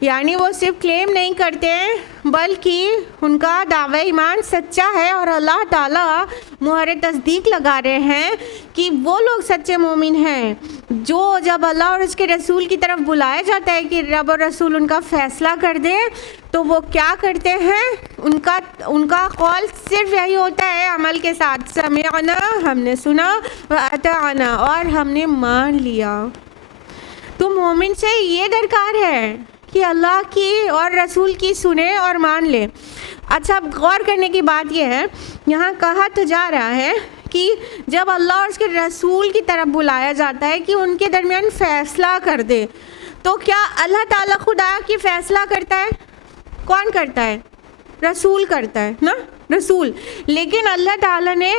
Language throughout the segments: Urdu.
یعنی وہ صرف کلیم نہیں کرتے ہیں بلکہ ان کا دعوی ایمان سچا ہے، اور اللہ تعالیٰ مہر تصدیق لگا رہے ہیں کہ وہ لوگ سچے مومن ہیں جو جب اللہ اور اس کے رسول کی طرف بلایا جاتا ہے کہ رب اور رسول ان کا فیصلہ کر دیں تو وہ کیا کرتے ہیں، ان کا قول صرف یہی ہوتا ہے عمل کے ساتھ، سمعنا، ہم نے سنا، واطعنا، اور ہم نے مان لیا۔ تو مومن سے یہ درکار ہے کہ اللہ کی اور رسول کی سنے اور مان لے۔ اچھا، اب غور کرنے کی بات یہ ہے، یہاں کہا تو جا رہا ہے کہ جب اللہ اور اس کے رسول کی طرف بلایا جاتا ہے کہ ان کے درمیان فیصلہ کر دے، تو کیا اللہ تعالیٰ خدا کی فیصلہ کرتا ہے؟ کون کرتا ہے؟ رسول کرتا ہے نا، رسول۔ لیکن اللہ تعالیٰ نے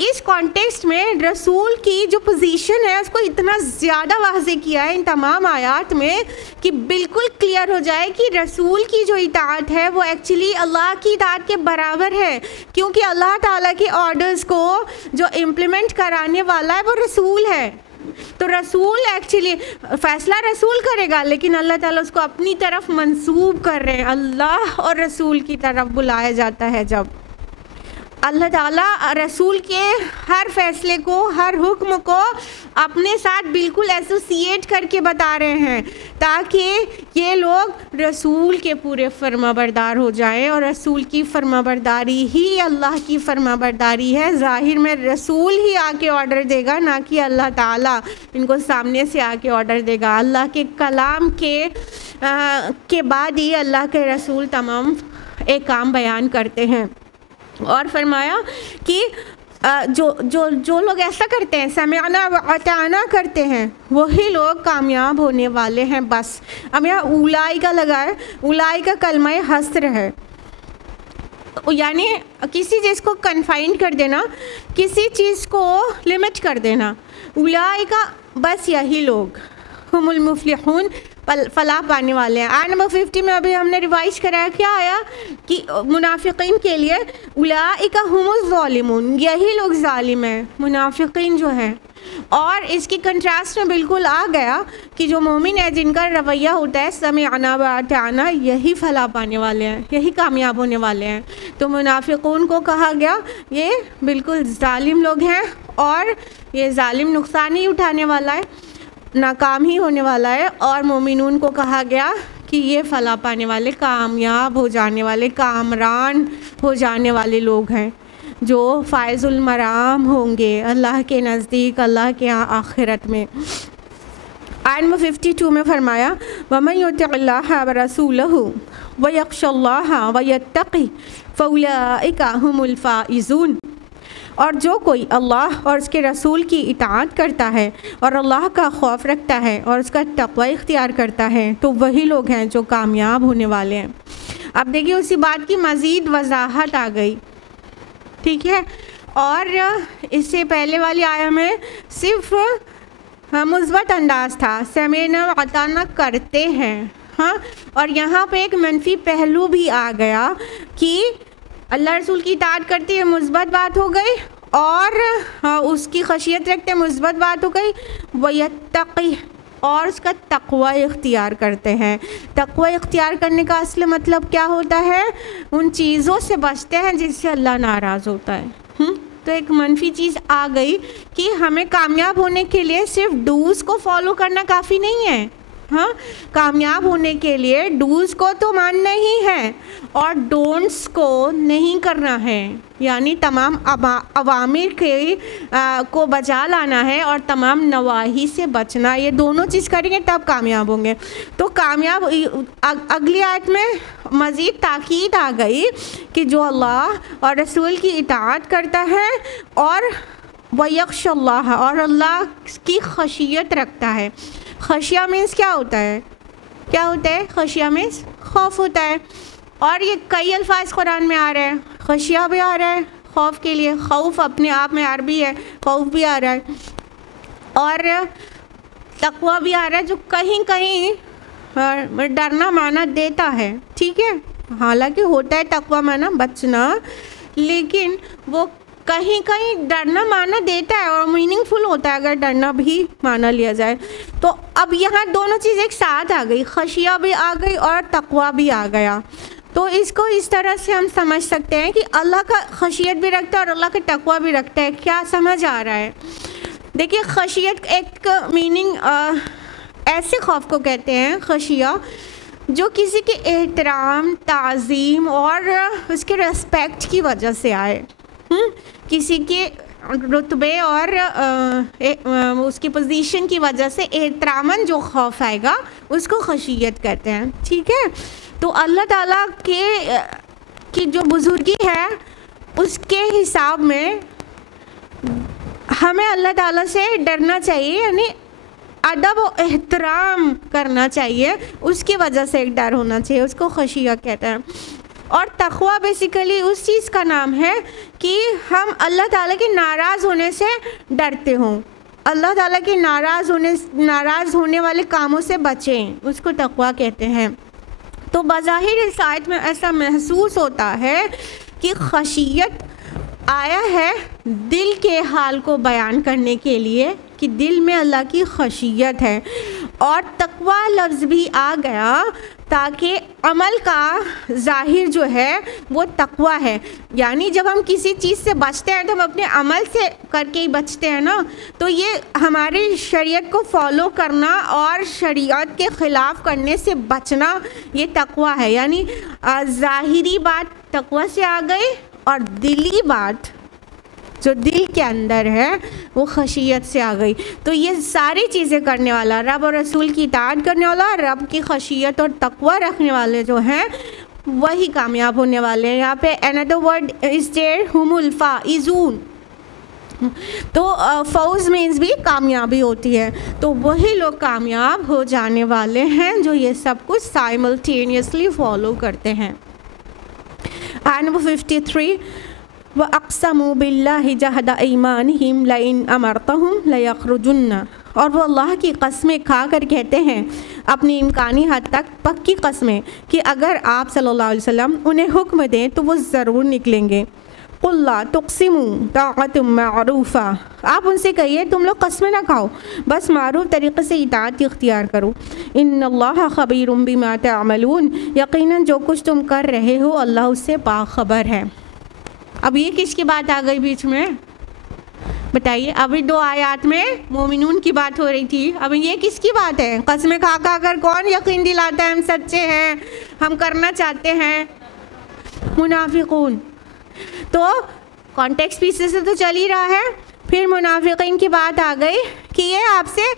اس کانٹیکسٹ میں رسول کی جو پوزیشن ہے اس کو اتنا زیادہ واضح کیا ہے ان تمام آیات میں کہ بالکل کلیئر ہو جائے کہ رسول کی جو اطاعت ہے وہ ایکچولی اللہ کی اطاعت کے برابر ہے، کیونکہ اللہ تعالیٰ کے آرڈرز کو جو امپلیمنٹ کرانے والا ہے وہ رسول ہے۔ تو رسول ایکچولی فیصلہ رسول کرے گا، لیکن اللہ تعالیٰ اس کو اپنی طرف منسوب کر رہے ہیں۔ اللہ اور رسول کی طرف بلایا جاتا ہے جب اللہ تعالیٰ رسول کے ہر فیصلے کو، ہر حکم کو اپنے ساتھ بالکل ایسوسیٹ کر کے بتا رہے ہیں تاکہ یہ لوگ رسول کے پورے فرما بردار ہو جائیں، اور رسول کی فرما برداری ہی اللہ کی فرما برداری ہے۔ ظاہر میں رسول ہی آ کے آرڈر دے گا، نہ کہ اللہ تعالیٰ ان کو سامنے سے آ کے آرڈر دے گا۔ اللہ کے کلام کے بعد ہی اللہ کے رسول تمام ایک کام بیان کرتے ہیں۔ اور فرمایا کہ جو لوگ ایسا کرتے ہیں، سمعنا واطعنا کرتے ہیں، وہی لوگ کامیاب ہونے والے ہیں۔ بس اب یہاں اولئک لگا ہے، اولئک کلمہ حصر ہے، یعنی کسی چیز کو کنفائنڈ کر دینا، کسی چیز کو لمٹ کر دینا۔ اولئک بس یہی لوگ، ہم المفلحون، فلاح پانے والے ہیں۔ آیت نمبر 50 میں ابھی ہم نے ریوائز کرایا، کیا آیا کہ منافقین کے لیے اولئک ہم الظالمون، یہی لوگ ظالم ہیں، منافقین جو ہیں۔ اور اس کی کنٹراسٹ میں بالکل آ گیا کہ جو مومن ہے جن کا رویہ ہوتا ہے سمعنا واطعنا، یہی فلاح پانے والے ہیں، یہی کامیاب ہونے والے ہیں۔ تو منافقون کو کہا گیا یہ بالکل ظالم لوگ ہیں، اور یہ ظالم نقصان ہی اٹھانے والا ہے، ناکام ہی ہونے والا ہے۔ اور مومنون کو کہا گیا کہ یہ فلاح پانے والے، کامیاب ہو جانے والے، کامران ہو جانے والے لوگ ہیں جو فائز المرام ہوں گے اللہ کے نزدیک، اللہ کے آخرت میں۔ آیت نمبر 52 میں فرمایا وَمَن يُطِعِ اللَّهَ وَرَسُولَهُ وَيَخْشَ اللَّهَ وَيَتَّقِهِ فَأُولَٰئِكَ هُمُ الْفَائِزُونَ، اور جو کوئی اللہ اور اس کے رسول کی اطاعت کرتا ہے اور اللہ کا خوف رکھتا ہے اور اس کا تقوی اختیار کرتا ہے تو وہی لوگ ہیں جو کامیاب ہونے والے ہیں۔ اب دیکھیے اسی بات کی مزید وضاحت آ گئی، ٹھیک ہے۔ اور اس سے پہلے والی آیت میں صرف مثبت انداز تھا، سمعنا واطعنا کرتے ہیں، ہاں، اور یہاں پہ ایک منفی پہلو بھی آ گیا کہ اللہ رسول کی اطاعت کرتے ہیں، مثبت بات ہو گئی، اور اس کی خشیت رکھتے ہیں، مثبت بات ہو گئی، وَيَتَّقِي، اور اس کا تقوی اختیار کرتے ہیں۔ تقوی اختیار کرنے کا اصل مطلب کیا ہوتا ہے؟ ان چیزوں سے بچتے ہیں جس سے اللہ ناراض ہوتا ہے۔ تو ایک منفی چیز آ گئی کہ ہمیں کامیاب ہونے کے لیے صرف ڈوز کو فالو کرنا کافی نہیں ہے، ہاں، کامیاب ہونے کے لیے ڈوز کو تو ماننا ہی ہے اور ڈونٹس کو نہیں کرنا ہے، یعنی تمام اوامر کو بجا لانا ہے اور تمام نواہی سے بچنا، یہ دونوں چیز کریں گے تب کامیاب ہوں گے۔ تو کامیاب اگلی آیت میں مزید تاکید آ گئی کہ جو اللہ اور رسول کی اطاعت کرتا ہے اور وَيَخْشَ اللَّهَ، اور اللہ کی خشیت رکھتا ہے۔ خشیہ مینس کیا ہوتا ہے؟ کیا ہوتا ہے؟ خشیہ مینس خوف ہوتا ہے، اور یہ کئی الفاظ قرآن میں آ رہے ہیں، خشیہ بھی آ رہا ہے خوف کے لیے، خوف اپنے آپ میں عربی ہے، خوف بھی آ رہا ہے، اور تقوی بھی آ رہا ہے جو کہیں کہیں ڈرنا معنی دیتا ہے، ٹھیک ہے، حالانکہ ہوتا ہے تقوی معنی بچنا، لیکن وہ کہیں کہیں ڈرنا معنی دیتا ہے اور میننگ فل ہوتا ہے اگر ڈرنا بھی معنی لیا جائے. تو اب یہاں دونوں چیز ایک ساتھ آ گئی, خشیہ بھی آ گئی اور تقویٰ بھی آ گیا. تو اس کو اس طرح سے ہم سمجھ سکتے ہیں کہ اللہ کا خشیت بھی رکھتا ہے اور اللہ کا تقویٰ بھی رکھتا ہے. کیا سمجھ آ رہا ہے؟ دیکھیے خشیت ایک میننگ ایسے خوف کو کہتے ہیں خشیہ جو کسی کے احترام, تعظیم اور اس کے ریسپیکٹ کی وجہ سے آئے. کسی کے رتبے اور اس کی پوزیشن کی وجہ سے احتراماً جو خوف آئے گا اس کو خشیت کہتے ہیں. ٹھیک ہے, تو اللہ تعالیٰ کی جو بزرگی ہے اس کے حساب میں ہمیں اللہ تعالیٰ سے ڈرنا چاہیے, یعنی ادب و احترام کرنا چاہیے, اس کی وجہ سے ایک ڈر ہونا چاہیے, اس کو خشیہ کہتے ہیں. اور تقویٰ بیسیکلی اس چیز کا نام ہے کہ ہم اللہ تعالیٰ کے ناراض ہونے سے ڈرتے ہوں, اللہ تعالیٰ کے ناراض ہونے والے کاموں سے بچیں, اس کو تقویٰ کہتے ہیں. تو بظاہر اس آیت میں ایسا محسوس ہوتا ہے کہ خشیت آیا ہے دل کے حال کو بیان کرنے کے لیے کہ دل میں اللہ کی خشیت ہے, اور تقویٰ لفظ بھی آ گیا تاکہ عمل کا ظاہر جو ہے وہ تقویٰ ہے. یعنی جب ہم کسی چیز سے بچتے ہیں تو ہم اپنے عمل سے کر کے ہی بچتے ہیں نا, تو یہ ہماری شریعت کو فالو کرنا اور شریعت کے خلاف کرنے سے بچنا یہ تقویٰ ہے. یعنی ظاہری بات تقویٰ سے آ گئی اور دلی بات جو دل کے اندر ہے وہ خشیت سے آ گئی. تو یہ ساری چیزیں کرنے والا, رب اور رسول کی اطاعت کرنے والا, رب کی خشیت اور تقویٰ رکھنے والے جو ہیں وہی کامیاب ہونے والے ہیں. یہاں پہ another word is there, ہم الفائزون. تو فوز مینز بھی کامیابی ہوتی ہے, تو وہی لوگ کامیاب ہو جانے والے ہیں جو یہ سب کچھ سائملٹینیسلی فالو کرتے ہیں. آیت نمبر 53, وَأَقْسَمُوا بِاللَّهِ جَهْدَ أَيْمَانِهِمْ لَئِنْ أَمَرْتَهُمْ لَيَخْرُجُنَّ. اور وہ اللہ کی قسمیں کھا کر کہتے ہیں اپنی امکانی حد تک پکی قسمیں کہ اگر آپ صلی اللہ علیہ وسلم انہیں حکم دیں تو وہ ضرور نکلیں گے. قُلْ لَا تُقْسِمُوا طَاعَةٌ مَعْرُوفَةٌ. آپ ان سے کہیے تم لوگ قسمیں نہ کھاؤ, بس معروف طریقے سے اطاعت اختیار کرو. إِنَّ اللَّهَ خَبِيرٌ بِمَا تَعْمَلُونَ. یقیناً جو کچھ تم کر رہے ہو اللہ اس سے باخبر ہے. اب یہ کس کی بات آ گئی بیچ میں بتائیے؟ ابھی 2 آیات میں مومنون کی بات ہو رہی تھی, اب یہ کس کی بات ہے؟ قسمیں کھا کھا کر کون یقین دلاتا ہے ہم سچے ہیں, ہم کرنا چاہتے ہیں؟ منافقون. تو کانٹیکسٹ پیچھے سے تو چل ہی رہا ہے, پھر منافقین کی بات آ گئی کہ یہ آپ سے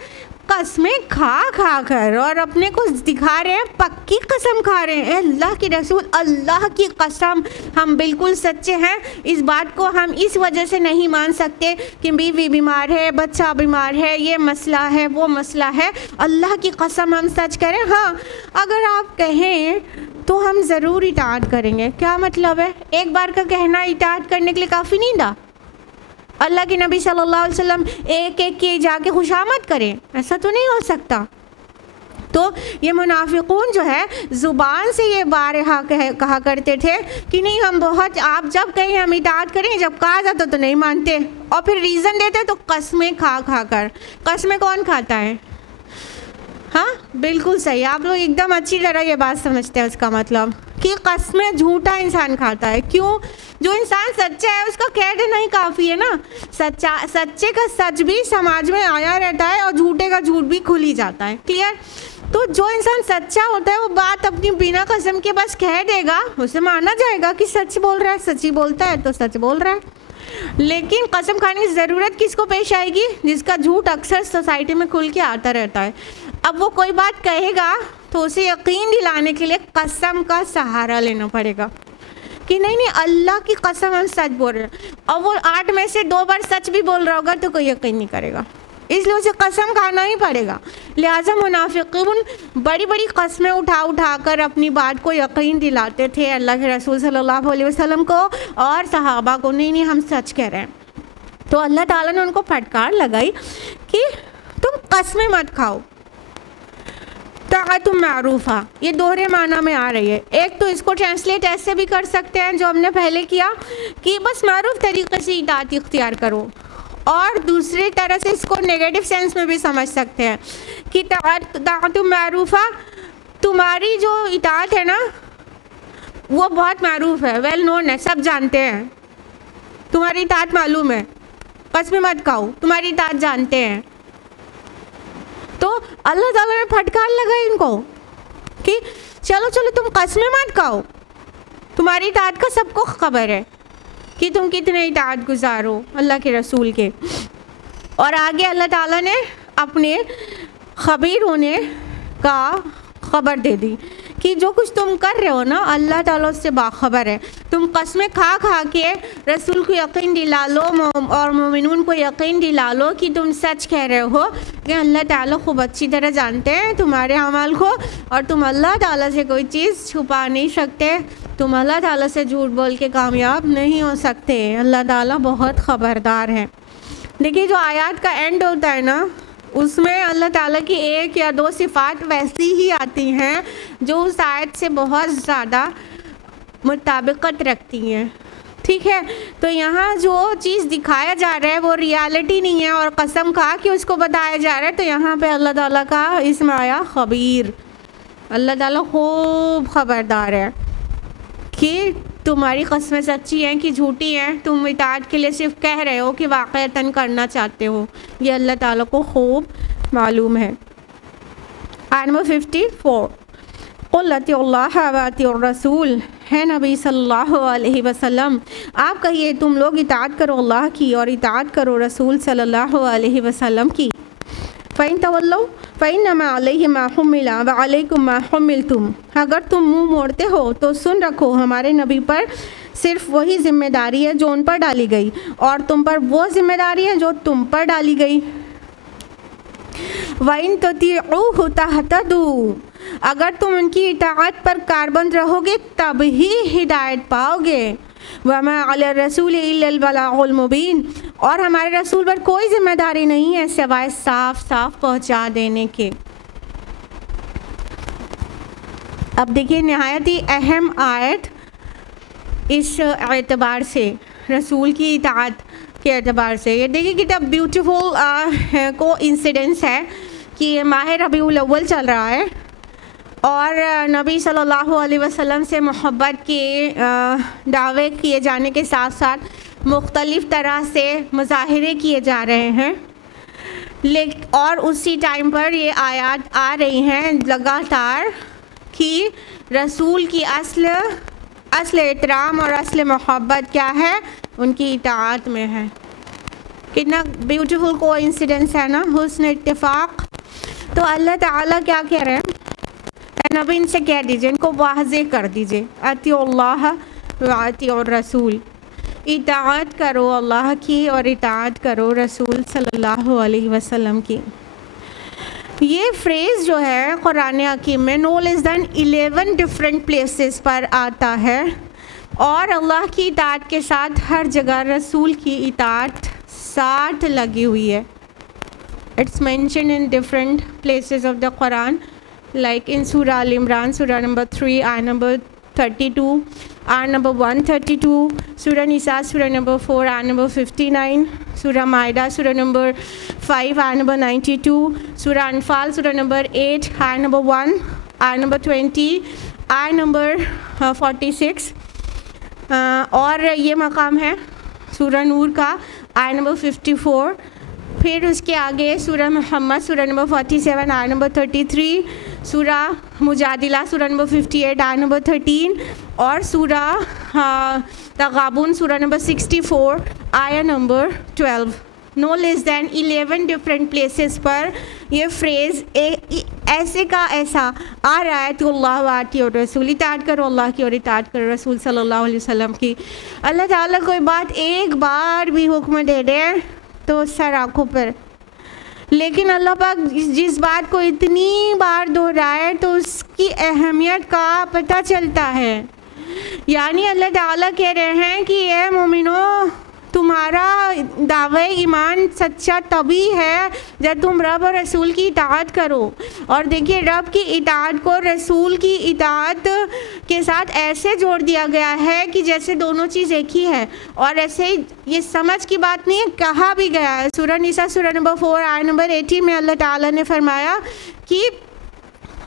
قسمیں کھا کھا کر اور اپنے کو دکھا رہے ہیں پکی قسم کھا رہے ہیں. اللہ کے رسول, اللہ کی قسم ہم بالکل سچے ہیں, اس بات کو ہم اس وجہ سے نہیں مان سکتے کہ بیوی بیمار ہے, بچہ بیمار ہے, یہ مسئلہ ہے, وہ مسئلہ ہے, اللہ کی قسم ہم سچ کریں. ہاں اگر آپ کہیں تو ہم ضرور اطاعت کریں گے. کیا مطلب ہے؟ ایک بار کا کہنا اطاعت کرنے کے لیے کافی نہیں تھا؟ اللہ کے نبی صلی اللہ علیہ وسلم ایک ایک کے جا کے خوشامد کریں, ایسا تو نہیں ہو سکتا. تو یہ منافقون جو ہے زبان سے یہ بارہا کہا کرتے تھے کہ نہیں ہم بہت, آپ جب کہیں ہم اطاعت کریں, جب کہا جاتا تو نہیں مانتے, اور پھر ریزن دیتے تو قسمیں کھا کھا کر. قسمیں کون کھاتا ہے؟ ہاں بالکل صحیح, آپ لوگ ایک دم اچھی طرح یہ بات سمجھتے ہیں. اس کا مطلب کہ قسمیں جھوٹا انسان کھاتا ہے. کیوں؟ جو انسان سچا ہے اس کا کہہ دینا ہی کافی ہے نا. سچے کا سچ بھی سماج میں آیا رہتا ہے اور جھوٹے کا جھوٹ بھی کھل ہی جاتا ہے. کلیئر؟ تو جو انسان سچا ہوتا ہے وہ بات اپنی بنا قسم کے بس کہہ دے گا, اسے مانا جائے گا کہ سچ بول رہا ہے, سچی بولتا ہے تو سچ بول رہا ہے. لیکن قسم کھانے کی ضرورت کس کو پیش آئے گی؟ جس کا جھوٹ اکثر سوسائٹی میں کھل کے آتا رہتا ہے. اب وہ کوئی بات کہے گا تو اسے یقین دلانے کے لیے قسم کا سہارا لینا پڑے گا کہ نہیں اللہ کی قسم ہم سچ بول رہے ہیں, اور وہ 8 میں سے 2 بار سچ بھی بول رہا ہوگا تو کوئی یقین نہیں کرے گا, اس لیے اسے قسم کھانا ہی پڑے گا. لہٰذا منافقون بڑی بڑی قسمیں اٹھا کر اپنی بات کو یقین دلاتے تھے اللہ کے رسول صلی اللہ علیہ وسلم کو اور صحابہ کو, نہیں ہم سچ کہہ رہے ہیں. تو اللہ تعالیٰ نے ان کو پھٹکار لگائی کہ تم قسمیں مت کھاؤ. طاعت معروفہ یہ دوہرے معنی میں آ رہی ہے. ایک تو اس کو ٹرانسلیٹ ایسے بھی کر سکتے ہیں جو ہم نے پہلے کیا کہ بس معروف طریقے سے اطاعت اختیار کرو, اور دوسری طرح سے اس کو نیگیٹو سینس میں بھی سمجھ سکتے ہیں کہ طاعت معروفہ تمہاری جو اطاعت ہے نا وہ بہت معروف ہے, ویل نون ہے, سب جانتے ہیں, تمہاری اطاعت معلوم ہے, قسم مت کھاؤ, تمہاری اطاعت جانتے ہیں. تو اللہ تعالیٰ نے پھٹکار لگائی ان کو کہ چلو چلو تم قسمیں مت کھاؤ, تمہاری اطاعت کا سب کو خبر ہے کہ تم کتنے اطاعت گزار ہو اللہ کے رسول کے. اور آگے اللہ تعالیٰ نے اپنے خبیر ہونے کا خبر دے دی کہ جو کچھ تم کر رہے ہو نا اللہ تعالیٰ اس سے باخبر ہے. تم قسمیں کھا کھا کے رسول کو یقین دلا لو اور مومنون کو یقین دلا لو کہ تم سچ کہہ رہے ہو کہ اللہ تعالیٰ خوب اچھی طرح جانتے ہیں تمہارے اعمال کو, اور تم اللہ تعالیٰ سے کوئی چیز چھپا نہیں سکتے, تم اللہ تعالیٰ سے جھوٹ بول کے کامیاب نہیں ہو سکتے, اللہ تعالیٰ بہت خبردار ہے. دیکھیے جو آیات کا اینڈ ہوتا ہے نا اس میں اللہ تعالیٰ کی ایک یا دو صفات ویسی ہی آتی ہیں جو اس آیت سے بہت زیادہ مطابقت رکھتی ہیں, ٹھیک ہے. تو یہاں جو چیز دکھایا جا رہا ہے وہ ریالٹی نہیں ہے اور قسم کھا کہ اس کو بتایا جا رہا ہے, تو یہاں پہ اللہ تعالیٰ کا اسم آیا خبیر. اللہ تعالیٰ خوب خبردار ہے کہ تمہاری قسمیں سچی ہیں کہ جھوٹی ہیں, تم اطاعت کے لیے صرف کہہ رہے ہو کہ واقعتاً کرنا چاہتے ہو, یہ اللہ تعالیٰ کو خوب معلوم ہے. آیت نمبر 54 قُلْ اطیعوا اللَّهَ وَاطِیعُوا الرَّسُولَ, ہے نبی صلی اللہ علیہ وسلم آپ کہیے تم لوگ اطاعت کرو اللہ کی اور اطاعت کرو رسول صلی اللہ علیہ وسلم کی. فَإِن تَوَلَّوْا فَإِنَّمَا عَلَيْهِ مَا حُمِّلَ وَعَلَيْكُمْ مَا حُمِّلْتُمْ, اگر تم منہ موڑتے ہو تو سن رکھو ہمارے نبی پر صرف وہی ذمہ داری ہے جو ان پر ڈالی گئی, اور تم پر وہ ذمہ داری ہے جو تم پر ڈالی گئی. وَإِن تُطِيعُوهُ تَهْتَدُوا, اگر تم ان کی اطاعت پر کاربند رہو گے تب ہی ہدایت پاؤ گے. وَمَا عَلَى الرَّسُولِ إِلَّا الْبَلَاغُ الْمُبِينُ, اور ہمارے رسول پر کوئی ذمہ داری نہیں ہے سوائے صاف صاف پہنچا دینے کے. اب دیکھیے نہایت ہی اہم آیت اس اعتبار سے, رسول کی اطاعت کے اعتبار سے. یہ دیکھیے کتنا بیوٹیفل کو انسیڈنس ہے کہ ماہ ربیع الاول چل رہا ہے اور نبی صلی اللہ علیہ وسلم سے محبت کے دعوے کیے جانے کے ساتھ ساتھ مختلف طرح سے مظاہرے کیے جا رہے ہیں, اور اسی ٹائم پر یہ آیات آ رہی ہیں لگاتار کہ رسول کی اصل احترام اور اصل محبت کیا ہے, ان کی اطاعت میں ہے. کتنا بیوٹیفل کو انسیڈنس ہے نا, حسن اتفاق. تو اللہ تعالیٰ کیا کہہ رہے ہیں, نبی ان سے کہہ دیجئے, ان کو واضح کر دیجئے, اطیعوا اللہ واطیعوا الرسول, اطاعت کرو اللہ کی اور اطاعت کرو رسول صلی اللہ علیہ وسلم کی. یہ فریز جو ہے قرآن حکیم میں نو لیس دین 11 ڈفرینٹ پلیسز پر آتا ہے, اور اللہ کی اطاعت کے ساتھ ہر جگہ رسول کی اطاعت ساتھ لگی ہوئی ہے. It's mention in different places of the Quran, like in Surah Al-Imran, Surah number 3, ayah number 32, ayah number 132, Surah Nisa, Surah number 4, ayah number 59, Surah Ma'idah, Surah number 5, ayah number 92, Surah Anfal, Surah number 8, ayah number 1, ayah number 20, ayah number 46, اور یہ مقام ہے سورہ نور کا آیہ نمبر 54. پھر اس کے آگے سورہ محمد سورہ نمبر 47 آیہ نمبر 33, سورہ مجادلہ سورہ نمبر 58 آیہ نمبر 13, اور سورہ تغابن سورہ نمبر 64 آیہ نمبر 12. نو لیس دین 11 ڈفرینٹ پلیسز پر یہ فریز ایسے کا ایسا آ رہا ہے تو اللہ واطیع اور رسول, اطاعت کرو اللہ کی اور اطاعت کرو رسول صلی اللہ علیہ وسلم کی. اللہ تعالیٰ کوئی بات ایک بار بھی حکم دے دے تو سر آنکھوں پر, لیکن اللہ پاک جس بات کو اتنی بار دہرائے تو اس کی اہمیت کا پتہ چلتا ہے. یعنی اللہ تعالیٰ کہہ رہے ہیں کہ اے مومنو تمہارا دعوی ایمان سچا تبھی ہے جب تم رب اور رسول کی اطاعت کرو. اور دیکھیے رب کی اطاعت کو رسول کی اطاعت کے ساتھ ایسے جوڑ دیا گیا ہے کہ جیسے دونوں چیز ایک ہی ہے. اور ایسے ہی یہ سمجھ کی بات نہیں ہے, کہا بھی گیا ہے. سورہ نساء سورہ نمبر 4 آیت نمبر 80 میں اللہ تعالیٰ نے فرمایا کہ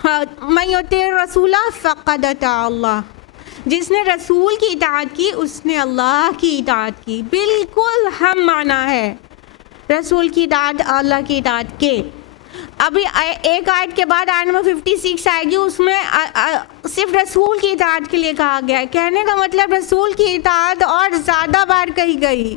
من یطیع الرسول فقد اطاع اللہ, جس نے رسول کی اطاعت کی اس نے اللہ کی اطاعت کی. بالکل ہم معنی ہے رسول کی اطاعت اللہ کی اطاعت کے. ابھی ایک آیت کے بعد آیت نمبر 56 آئے گی, اس میں صرف رسول کی اطاعت کے لیے کہا گیا ہے. کہنے کا مطلب رسول کی اطاعت اور زیادہ بار کہی گئی.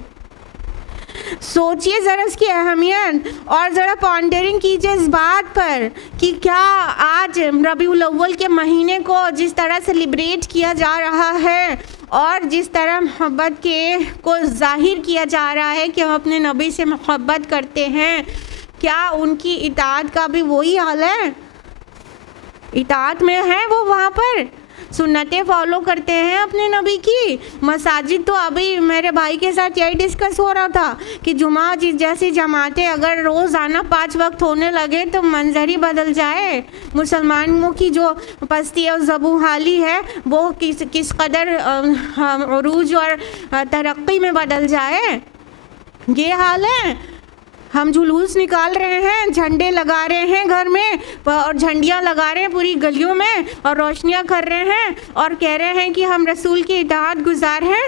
سوچئے ذرا اس کی اہمیت اور ذرا پانڈرنگ کیجئے اس بات پر کہ کیا آج ربیع الاول کے مہینے کو جس طرح سیلیبریٹ کیا جا رہا ہے اور جس طرح محبت کے کو ظاہر کیا جا رہا ہے کہ ہم اپنے نبی سے محبت کرتے ہیں, کیا ان کی اطاعت کا بھی وہی حال ہے؟ اطاعت میں ہے وہ وہاں پر سنتیں فالو کرتے ہیں اپنے نبی کی. مساجد تو ابھی میرے بھائی کے ساتھ یہی ڈسکس ہو رہا تھا کہ جمعہ جیسی جماعتیں اگر روزانہ 5 وقت ہونے لگے تو منظر ہی بدل جائے. مسلمانوں کی جو پستی اور زبوں حالی ہے وہ کس قدر عروج اور ترقی میں بدل جائے. یہ حال ہے. ہم جلوس نکال رہے ہیں, جھنڈے لگا رہے ہیں گھر میں اور جھنڈیاں لگا رہے ہیں پوری گلیوں میں اور روشنیاں کر رہے ہیں اور کہہ رہے ہیں کہ ہم رسول کی اطاعت گزار ہیں,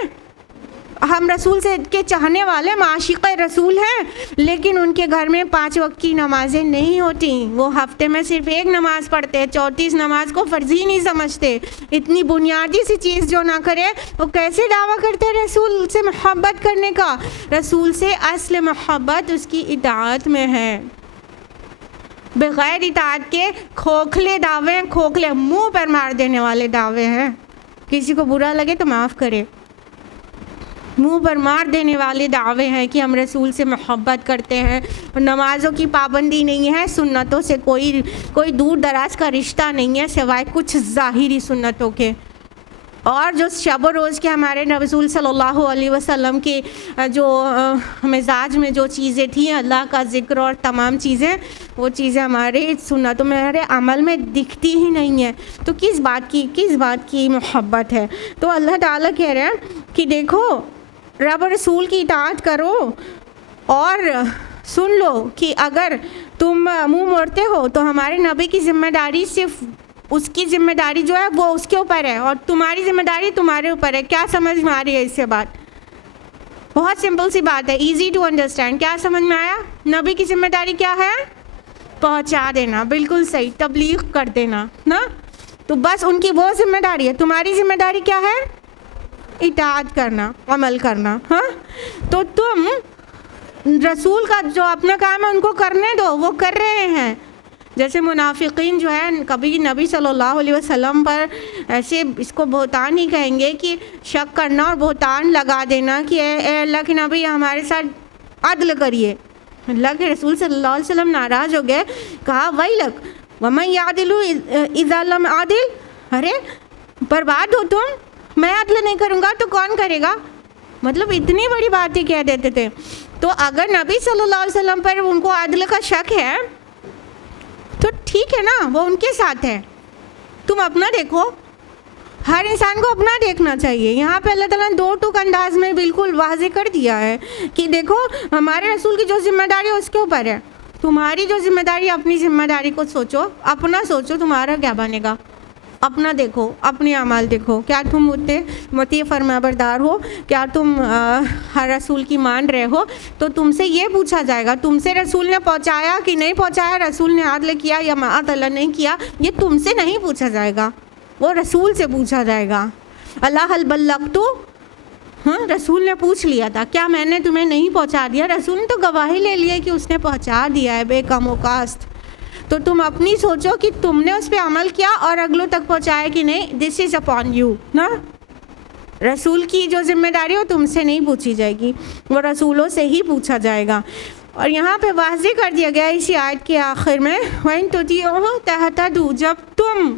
ہم رسول سے کے چاہنے والے معاشق رسول ہیں. لیکن ان کے گھر میں 5 وقت کی نمازیں نہیں ہوتی. وہ ہفتے میں صرف 1 نماز پڑھتے ہیں, 34 نماز کو فرض ہی نہیں سمجھتے. اتنی بنیادی سی چیز جو نہ کرے وہ کیسے دعویٰ کرتے ہیں رسول سے محبت کرنے کا؟ رسول سے اصل محبت اس کی اطاعت میں ہے. بغیر اطاعت کے کھوکھلے دعوے, کھوکھلے منہ پر مار دینے والے دعوے ہیں. کسی کو برا لگے تو معاف کرے, منہ پر مار دینے والے دعوے ہیں کہ ہم رسول سے محبت کرتے ہیں. نمازوں کی پابندی نہیں ہے, سنتوں سے کوئی دور دراز کا رشتہ نہیں ہے سوائے کچھ ظاہری سنتوں کے. اور جو شب و روز کے ہمارے رسول صلی اللہ علیہ وسلم کے جو مزاج میں جو چیزیں تھیں, اللہ کا ذکر اور تمام چیزیں, وہ چیزیں ہمارے سنتوں میں ہمارے عمل میں دکھتی ہی نہیں ہیں. تو کس بات کی محبت ہے؟ تو اللہ تعالیٰ کہہ رہے ہیں کہ دیکھو رب و رسول کی اطاعت کرو اور سن لو کہ اگر تم منہ موڑتے ہو تو ہمارے نبی کی ذمہ داری صرف اس کی ذمہ داری جو ہے وہ اس کے اوپر ہے اور تمہاری ذمہ داری تمہارے اوپر ہے. کیا سمجھ میں آ رہی ہے اس سے بات؟ بہت سمپل سی بات ہے, ایزی ٹو انڈرسٹینڈ. کیا سمجھ میں آیا؟ نبی کی ذمہ داری کیا ہے؟ پہنچا دینا. بالکل صحیح, تبلیغ کر دینا نا. تو بس ان کی وہ ذمہ داری ہے. تمہاری ذمہ داری کیا ہے؟ اطاعت کرنا, عمل کرنا. ہاں, تو تم رسول کا جو اپنا کام ہے ان کو کرنے دو, وہ کر رہے ہیں. جیسے منافقین جو ہے کبھی نبی صلی اللہ علیہ وسلم پر ایسے اس کو بہتان ہی کہیں گے کہ شک کرنا اور بہتان لگا دینا کہ اے اللہ کے نبی ہمارے ساتھ عدل کریے. اللہ کے رسول صلی اللہ علیہ وسلم ناراض ہو گئے, کہا ویلک ومن یعدل اذا لم اعدل, ارے برباد ہو تم, میں عدل نہیں کروں گا تو کون کرے گا؟ مطلب اتنی بڑی باتیں کہہ دیتے تھے. تو اگر نبی صلی اللہ علیہ وسلم پر ان کو عدل کا شک ہے تو ٹھیک ہے نا, وہ ان کے ساتھ ہے. تم اپنا دیکھو, ہر انسان کو اپنا دیکھنا چاہیے. یہاں پہ اللہ تعالیٰ نے 2 ٹوک انداز میں بالکل واضح کر دیا ہے کہ دیکھو ہمارے رسول کی جو ذمہ داری ہے اس کے اوپر ہے. تمہاری جو ذمہ داری, اپنی ذمہ داری کو سوچو, اپنا سوچو تمہارا کیا بنے گا. اپنا دیکھو, اپنے اعمال دیکھو. کیا تم مطیع فرما بردار ہو؟ کیا تم ہر رسول کی مان رہے ہو؟ تو تم سے یہ پوچھا جائے گا, تم سے رسول نے پہنچایا کہ نہیں پہنچایا, رسول نے عدل کیا یا معاذ اللہ نہیں کیا, یہ تم سے نہیں پوچھا جائے گا, وہ رسول سے پوچھا جائے گا. اللہ حل بلغت, ہاں رسول نے پوچھ لیا تھا کیا میں نے تمہیں نہیں پہنچا دیا؟ رسول نے تو گواہی لے لی کہ اس نے پہنچا دیا ہے بے کم و کاست. تو تم اپنی سوچو کہ تم نے اس پہ عمل کیا اور اگلوں تک پہنچایا کہ نہیں. دس از اپون یو نا. رسول کی جو ذمہ داری ہو تم سے نہیں پوچھی جائے گی, وہ رسولوں سے ہی پوچھا جائے گا. اور یہاں پہ واضح کر دیا گیا اسی آیت کے آخر میں وَإِن تُطِيعُوهُ تَهْتَدُوا, جب تم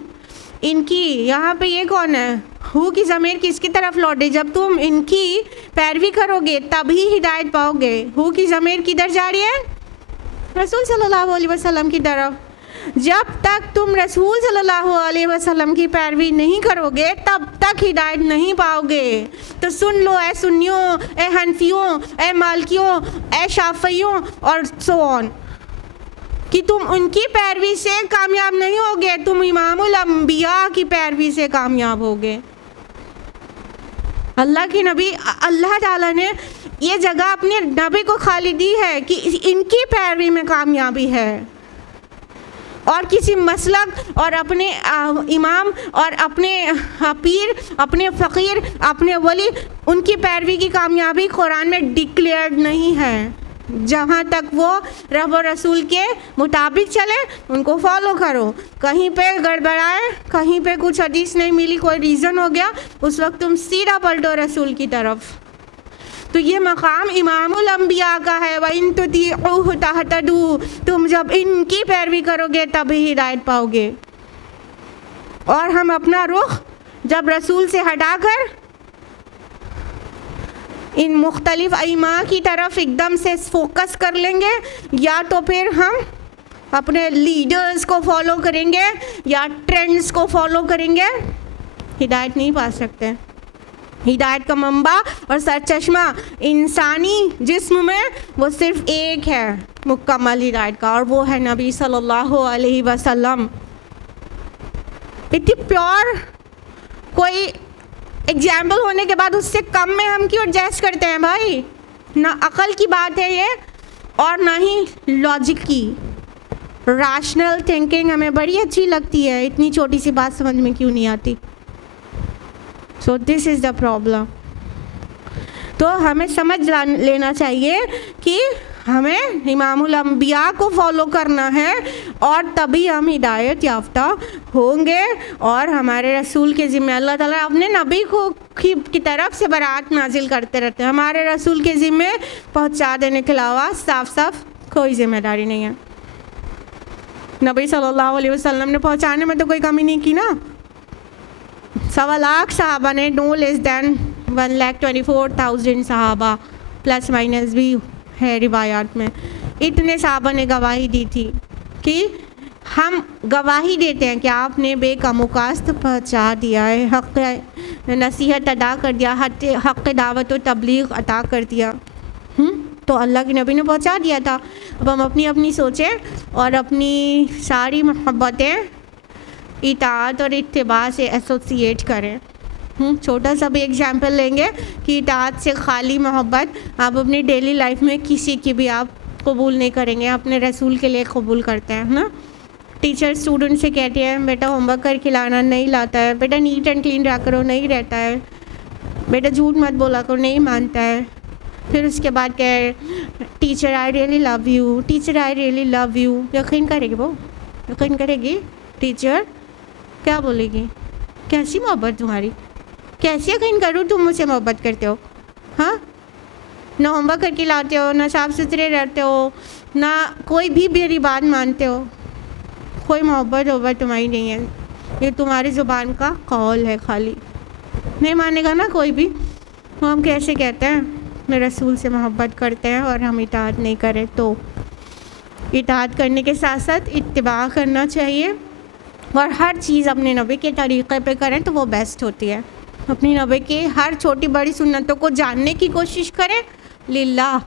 ان کی, یہاں پہ یہ کون ہے؟ ہو کی ضمیر کس کی طرف لوٹے؟ جب تم ان کی پیروی کرو گے تبھی ہدایت پاؤ گے. ہو کی ضمیر کدھر جا رہی ہے؟ رسول صلی اللہ علیہ وسلم کی طرف. جب تک تم رسول صلی اللہ علیہ وسلم کی پیروی نہیں کرو گے تب تک ہدایت نہیں پاؤ گے. تو سن لو اے سنیوں، اے حنفیوں، اے مالکیوں، اے شافعیوں اور سو آن، کہ تم ان کی پیروی سے کامیاب نہیں ہوگے، تم امام الانبیاء کی پیروی سے کامیاب ہوگے. اللہ کے نبی، اللہ تعالیٰ نے یہ جگہ اپنے نبی کو خالی دی ہے کہ ان کی پیروی میں کامیابی ہے. اور کسی مسلک اور اپنے امام اور اپنے پیر، اپنے فقیر، اپنے ولی، ان کی پیروی کی کامیابی قرآن میں ڈکلیئرڈ نہیں ہے. جہاں تک وہ رب و رسول کے مطابق چلے ان کو فالو کرو. کہیں پہ گڑبڑائے، کہیں پہ کچھ حدیث نہیں ملی، کوئی ریزن ہو گیا، اس وقت تم سیدھا پلٹو رسول کی طرف. تو یہ مقام امام الانبیاء کا ہے. وَإِن تُطِيعُوهُ تَهْتَدُوا، تم جب ان کی پیروی کرو گے تبھی ہدایت پاؤ گے. اور ہم اپنا رخ جب رسول سے ہٹا کر ان مختلف ائمہ کی طرف ایک دم سے فوکس کر لیں گے، یا تو پھر ہم اپنے لیڈرز کو فالو کریں گے یا ٹرینڈز کو فالو کریں گے، ہدایت نہیں پا سکتے. ہدایت کا منبع اور سرچشمہ انسانی جسم میں وہ صرف ایک ہے مکمل ہدایت کا، اور وہ ہے نبی صلی اللہ علیہ وسلم. اتنی پیور کوئی ایگزامپل ہونے کے بعد اس سے کم میں ہم کیوں ایڈجسٹ کرتے ہیں بھائی؟ نہ عقل کی بات ہے یہ اور نہ ہی لاجک کی. ریشنل تھنکنگ ہمیں بڑی اچھی لگتی ہے، اتنی چھوٹی سی بات سمجھ میں کیوں نہیں آتی؟ سو دس از دا پرابلم. تو ہمیں سمجھ لینا چاہیے کہ ہمیں امام الانبیاء کو فالو کرنا ہے اور تبھی ہم ہدایت یافتہ ہوں گے. اور ہمارے رسول کے ذمہ اللہ تعالیٰ اپنے نبی کو کی طرف سے برات نازل کرتے رہتے ہیں. ہمارے رسول کے ذمہ پہنچا دینے کے علاوہ صاف صاف کوئی ذمہ داری نہیں ہے. نبی صلی اللہ علیہ وسلم نے پہنچانے میں تو کوئی کمی نہیں کی نا. 1.25 لاکھ صحابہ نے، no less than 1,24,000 صحابہ پلس مائنس بھی ہے روایات میں، اتنے صحابہ نے گواہی دی تھی کہ ہم گواہی دیتے ہیں کہ آپ نے بے کم و کاست پہنچا دیا ہے، حق نصیحت ادا کر دیا، حق دعوت و تبلیغ عطا کر دیا. تو اللہ کے نبی نے پہنچا دیا تھا. اب ہم اپنی اپنی سوچیں اور اپنی ساری محبتیں اطاعت اور اتباع سے ایسوسیٹ کریں. چھوٹا سا بھی ایگزامپل لیں گے کہ اطاعت سے خالی محبت آپ اپنی ڈیلی لائف میں کسی کی بھی آپ قبول نہیں کریں گے، اپنے رسول کے لیے قبول کرتے ہیں نا. ٹیچر اسٹوڈنٹ سے کہتے ہیں بیٹا ہوم ورک کر کے لانا، نہیں لاتا ہے. بیٹا نیٹ اینڈ کلین رہا کرو، نہیں رہتا ہے. بیٹا جھوٹ مت بولا کرو، نہیں مانتا ہے. پھر اس کے بعد کہے teacher I really love you, teacher I really love you. یقین کرے گی وہ؟ یقین کرے گی؟ ٹیچر کیا بولے گی؟ کیسی محبت تمہاری؟ کیسے یقین کروں تم مجھ سے محبت کرتے ہو؟ ہاں، نہ ہوم ورک کر کے لاتے ہو، نہ صاف ستھرے رہتے ہو، نہ کوئی بھی میری بات مانتے ہو. کوئی محبت تمہاری نہیں ہے، یہ تمہاری زبان کا قول ہے خالی. نہیں مانے گا نا کوئی بھی. ہم کیسے کہتے ہیں میں رسول سے محبت کرتے ہیں اور ہم اطاعت نہیں کریں؟ تو اطاعت کرنے کے ساتھ ساتھ اتباع کرنا چاہیے اور ہر چیز اپنے نبی کے طریقے پہ کریں تو وہ بیسٹ ہوتی ہے. اپنی نبی کی ہر چھوٹی بڑی سنتوں کو جاننے کی کوشش کریں للہ،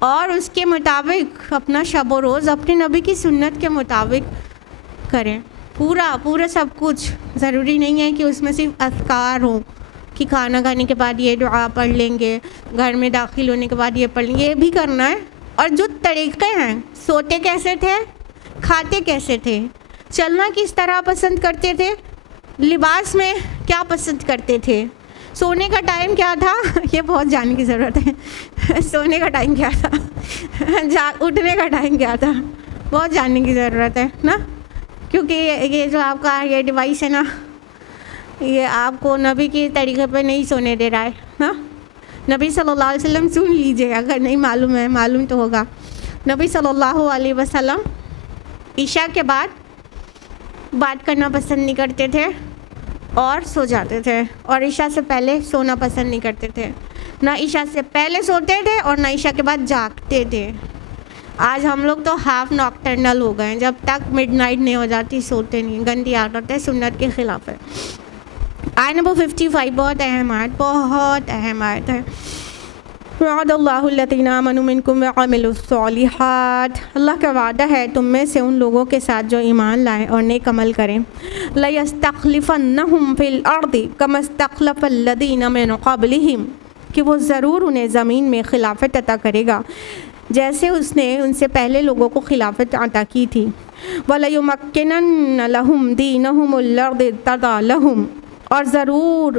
اور اس کے مطابق اپنا شب و روز اپنے نبی کی سنت کے مطابق کریں. پورا سب کچھ. ضروری نہیں ہے کہ اس میں صرف اذکار ہوں کہ کھانا کھانے کے بعد یہ دعا پڑھ لیں گے، گھر میں داخل ہونے کے بعد یہ پڑھ لیں گے، یہ بھی کرنا ہے. اور جو طریقے ہیں، سوتے کیسے تھے، کھاتے کیسے تھے، چلنا کس طرح پسند کرتے تھے، لباس میں کیا پسند کرتے تھے، سونے کا ٹائم کیا تھا، یہ بہت جاننے کی ضرورت ہے. سونے کا ٹائم کیا تھا، اٹھنے کا ٹائم کیا تھا، بہت جاننے کی ضرورت ہے نا. کیونکہ یہ جو آپ کا یہ ڈیوائس ہے نا، یہ آپ کو نبی کے طریقے پہ نہیں سونے دے رہا ہے نا. نبی صلی اللہ علیہ وسلم سن لیجیے، اگر نہیں معلوم ہے، معلوم تو ہوگا. نبی صلی اللہ علیہ وسلم عشاء کے بعد بات کرنا پسند نہیں کرتے تھے اور سو جاتے تھے، اور عشاء سے پہلے سونا پسند نہیں کرتے تھے، نہ عشاء سے پہلے سوتے تھے اور نہ عشاء کے بعد جاگتے تھے۔ آج ہم لوگ تو ہاف ناکٹرنل ہو گئے ہیں، جب تک مڈ نائٹ نہیں ہو جاتی سوتے نہیں، گندی عادت ہے، سنت کے خلاف ہے۔ آیت نمبر 55 بہت اہم آیت، بہت اہم آیت ہے۔ وعد اللہ الذین آمنوا منکم وعملوا الصالحات، اللہ کا وعدہ ہے تم میں سے ان لوگوں کے ساتھ جو ایمان لائیں اور نیک عمل کریں۔ لَيَسْتَخْلِفَنَّهُمْ فِي الْأَرْضِ كَمَا اسْتَخْلَفَ الَّذِينَ مِنْ قَبْلِهِمْ، کہ وہ ضرور انہیں زمین میں خلافت عطا کرے گا جیسے اس نے ان سے پہلے لوگوں کو خلافت عطا کی تھی۔ وَلَيُمَكِّنَنَّ لَهُمْ دِينَهُمُ الَّذِي ارْتَضَىٰ لَهُمْ، اور ضرور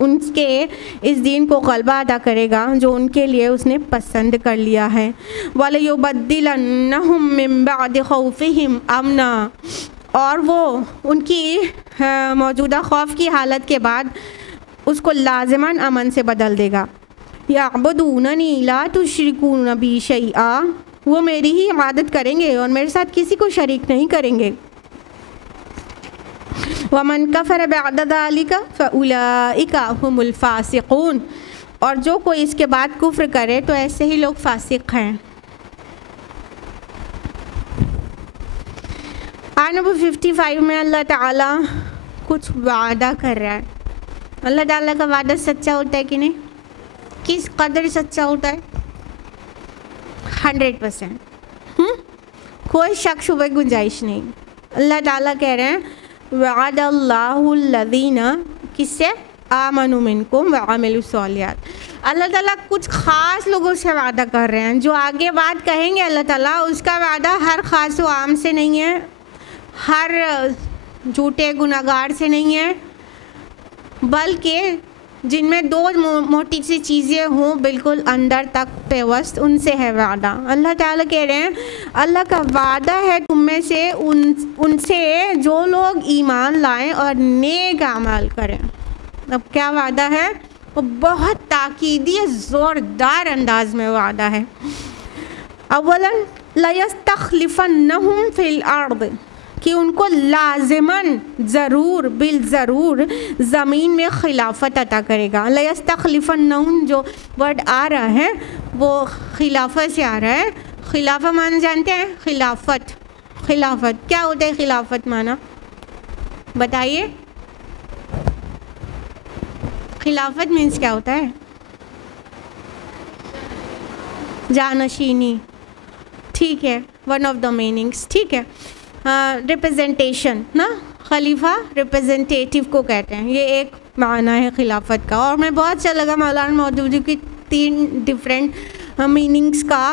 ان کے اس دین کو غلبہ عطا کرے گا جو ان کے لیے اس نے پسند کر لیا ہے۔ وَلَيُبَدِّلَنَّهُم مِّن بَعْدِ خَوْفِهِمْ أَمْنًا، اور وہ ان کی موجودہ خوف کی حالت کے بعد اس کو لازماً امن سے بدل دے گا۔ یعبدوننی لا تشرکون بی شیئا، وہ میری ہی عبادت کریں گے اور میرے ساتھ کسی کو شریک نہیں کریں گے۔ ومن کفر بعد ذلک فاولئک هم الفاسقون، اور جو کوئی اس کے بعد کفر کرے تو ایسے ہی لوگ فاسق ہیں۔ آیت نمبر 55 میں اللہ تعالیٰ کچھ وعدہ کر رہا ہے۔ اللہ تعالیٰ کا وعدہ سچا ہوتا ہے کہ نہیں؟ کس قدر سچا ہوتا ہے؟ 100%، کوئی شک شبہ گنجائش نہیں۔ اللہ تعالیٰ کہہ رہے ہیں وعد اللہ الذین، کس سے؟ آمنوا منکم وعملوا الصالحات۔ اللہ تعالیٰ کچھ خاص لوگوں سے وعدہ کر رہے ہیں، جو آگے بات کہیں گے اللہ تعالیٰ، اس کا وعدہ ہر خاص و عام سے نہیں ہے، ہر جھوٹے گناہگار سے نہیں ہے، بلکہ جن میں دو موٹی سی چیزیں ہوں بالکل اندر تک پیوست، ان سے ہے وعدہ۔ اللہ تعالیٰ کہہ رہے ہیں اللہ کا وعدہ ہے تم میں سے ان سے جو لوگ ایمان لائیں اور نیک اعمال کریں۔ اب کیا وعدہ ہے؟ وہ بہت تاکیدی زوردار انداز میں وعدہ ہے۔ اولاً لَيَسْتَخْلِفَنَّهُمْ فِي الْأَرْضِ، کہ ان کو لازماً ضرور بالضرور زمین میں خلافت عطا کرے گا۔ لَيَسْتَخْلِفَنَّهُمْ جو ورڈ آ رہا ہے وہ خلافت سے آ رہا ہے۔ خلافہ معنی جانتے ہیں؟ خلافت، خلافت کیا ہوتا ہے؟ خلافت معنی بتائیے، خلافت مینس کیا ہوتا ہے؟ جانشینی، ٹھیک ہے، ون آف دا میننگس، ٹھیک ہے۔ ریپرزنٹیشن نا، خلیفہ ریپرزنٹیٹیو کو کہتے ہیں، یہ ایک معنی ہے خلافت کا۔ اور میں بہت اچھا لگا مولانا مودودی کی 3 ڈفرینٹ میننگس کا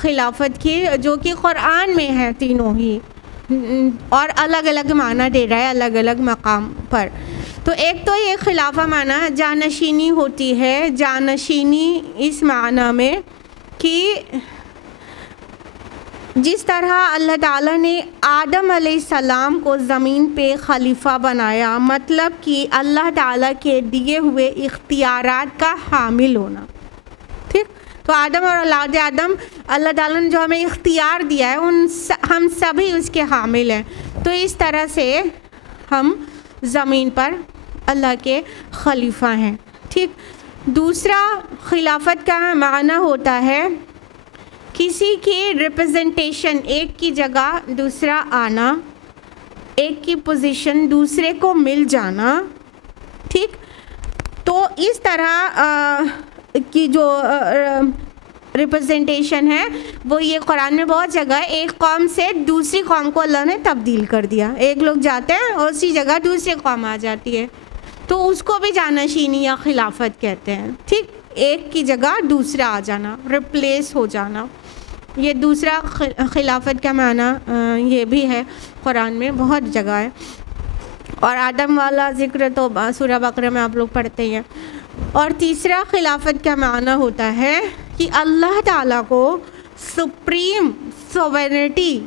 خلافت کی، جو کہ قرآن میں ہے تینوں ہی، اور الگ الگ معنی دے رہا ہے الگ الگ مقام پر۔ تو ایک تو یہ خلافہ معنی جانشینی ہوتی ہے، جانشینی اس معنی میں کہ جس طرح اللہ تعالیٰ نے آدم علیہ السلام کو زمین پہ خلیفہ بنایا، مطلب کہ اللہ تعالیٰ کے دیے ہوئے اختیارات کا حامل ہونا، ٹھیک؟ تو آدم اور اولاد آدم، اللہ تعالیٰ نے جو ہمیں اختیار دیا ہے ہم سبھی اس کے حامل ہیں۔ تو اس طرح سے ہم زمین پر اللہ کے خلیفہ ہیں، ٹھیک؟ دوسرا خلافت کا معنی ہوتا ہے کسی کی ریپرزنٹیشن، ایک کی جگہ دوسرا آنا، ایک کی پوزیشن دوسرے کو مل جانا، ٹھیک؟ تو اس طرح کی جو ریپرزنٹیشن ہے وہ یہ قرآن میں بہت جگہ ہے۔ ایک قوم سے دوسری قوم کو اللہ نے تبدیل کر دیا، ایک لوگ جاتے ہیں اور اسی جگہ دوسری قوم آ جاتی ہے، تو اس کو بھی جانشینی یا خلافت کہتے ہیں، ٹھیک؟ ایک کی جگہ دوسرا آ جانا، ریپلیس ہو جانا، یہ دوسرا خلافت کا معنی یہ بھی ہے، قرآن میں بہت جگہ ہے۔ اور آدم والا ذکر تو سورہ بقرہ میں آپ لوگ پڑھتے ہیں۔ اور تیسرا خلافت کا معنی ہوتا ہے کہ اللہ تعالیٰ کو supreme sovereignty,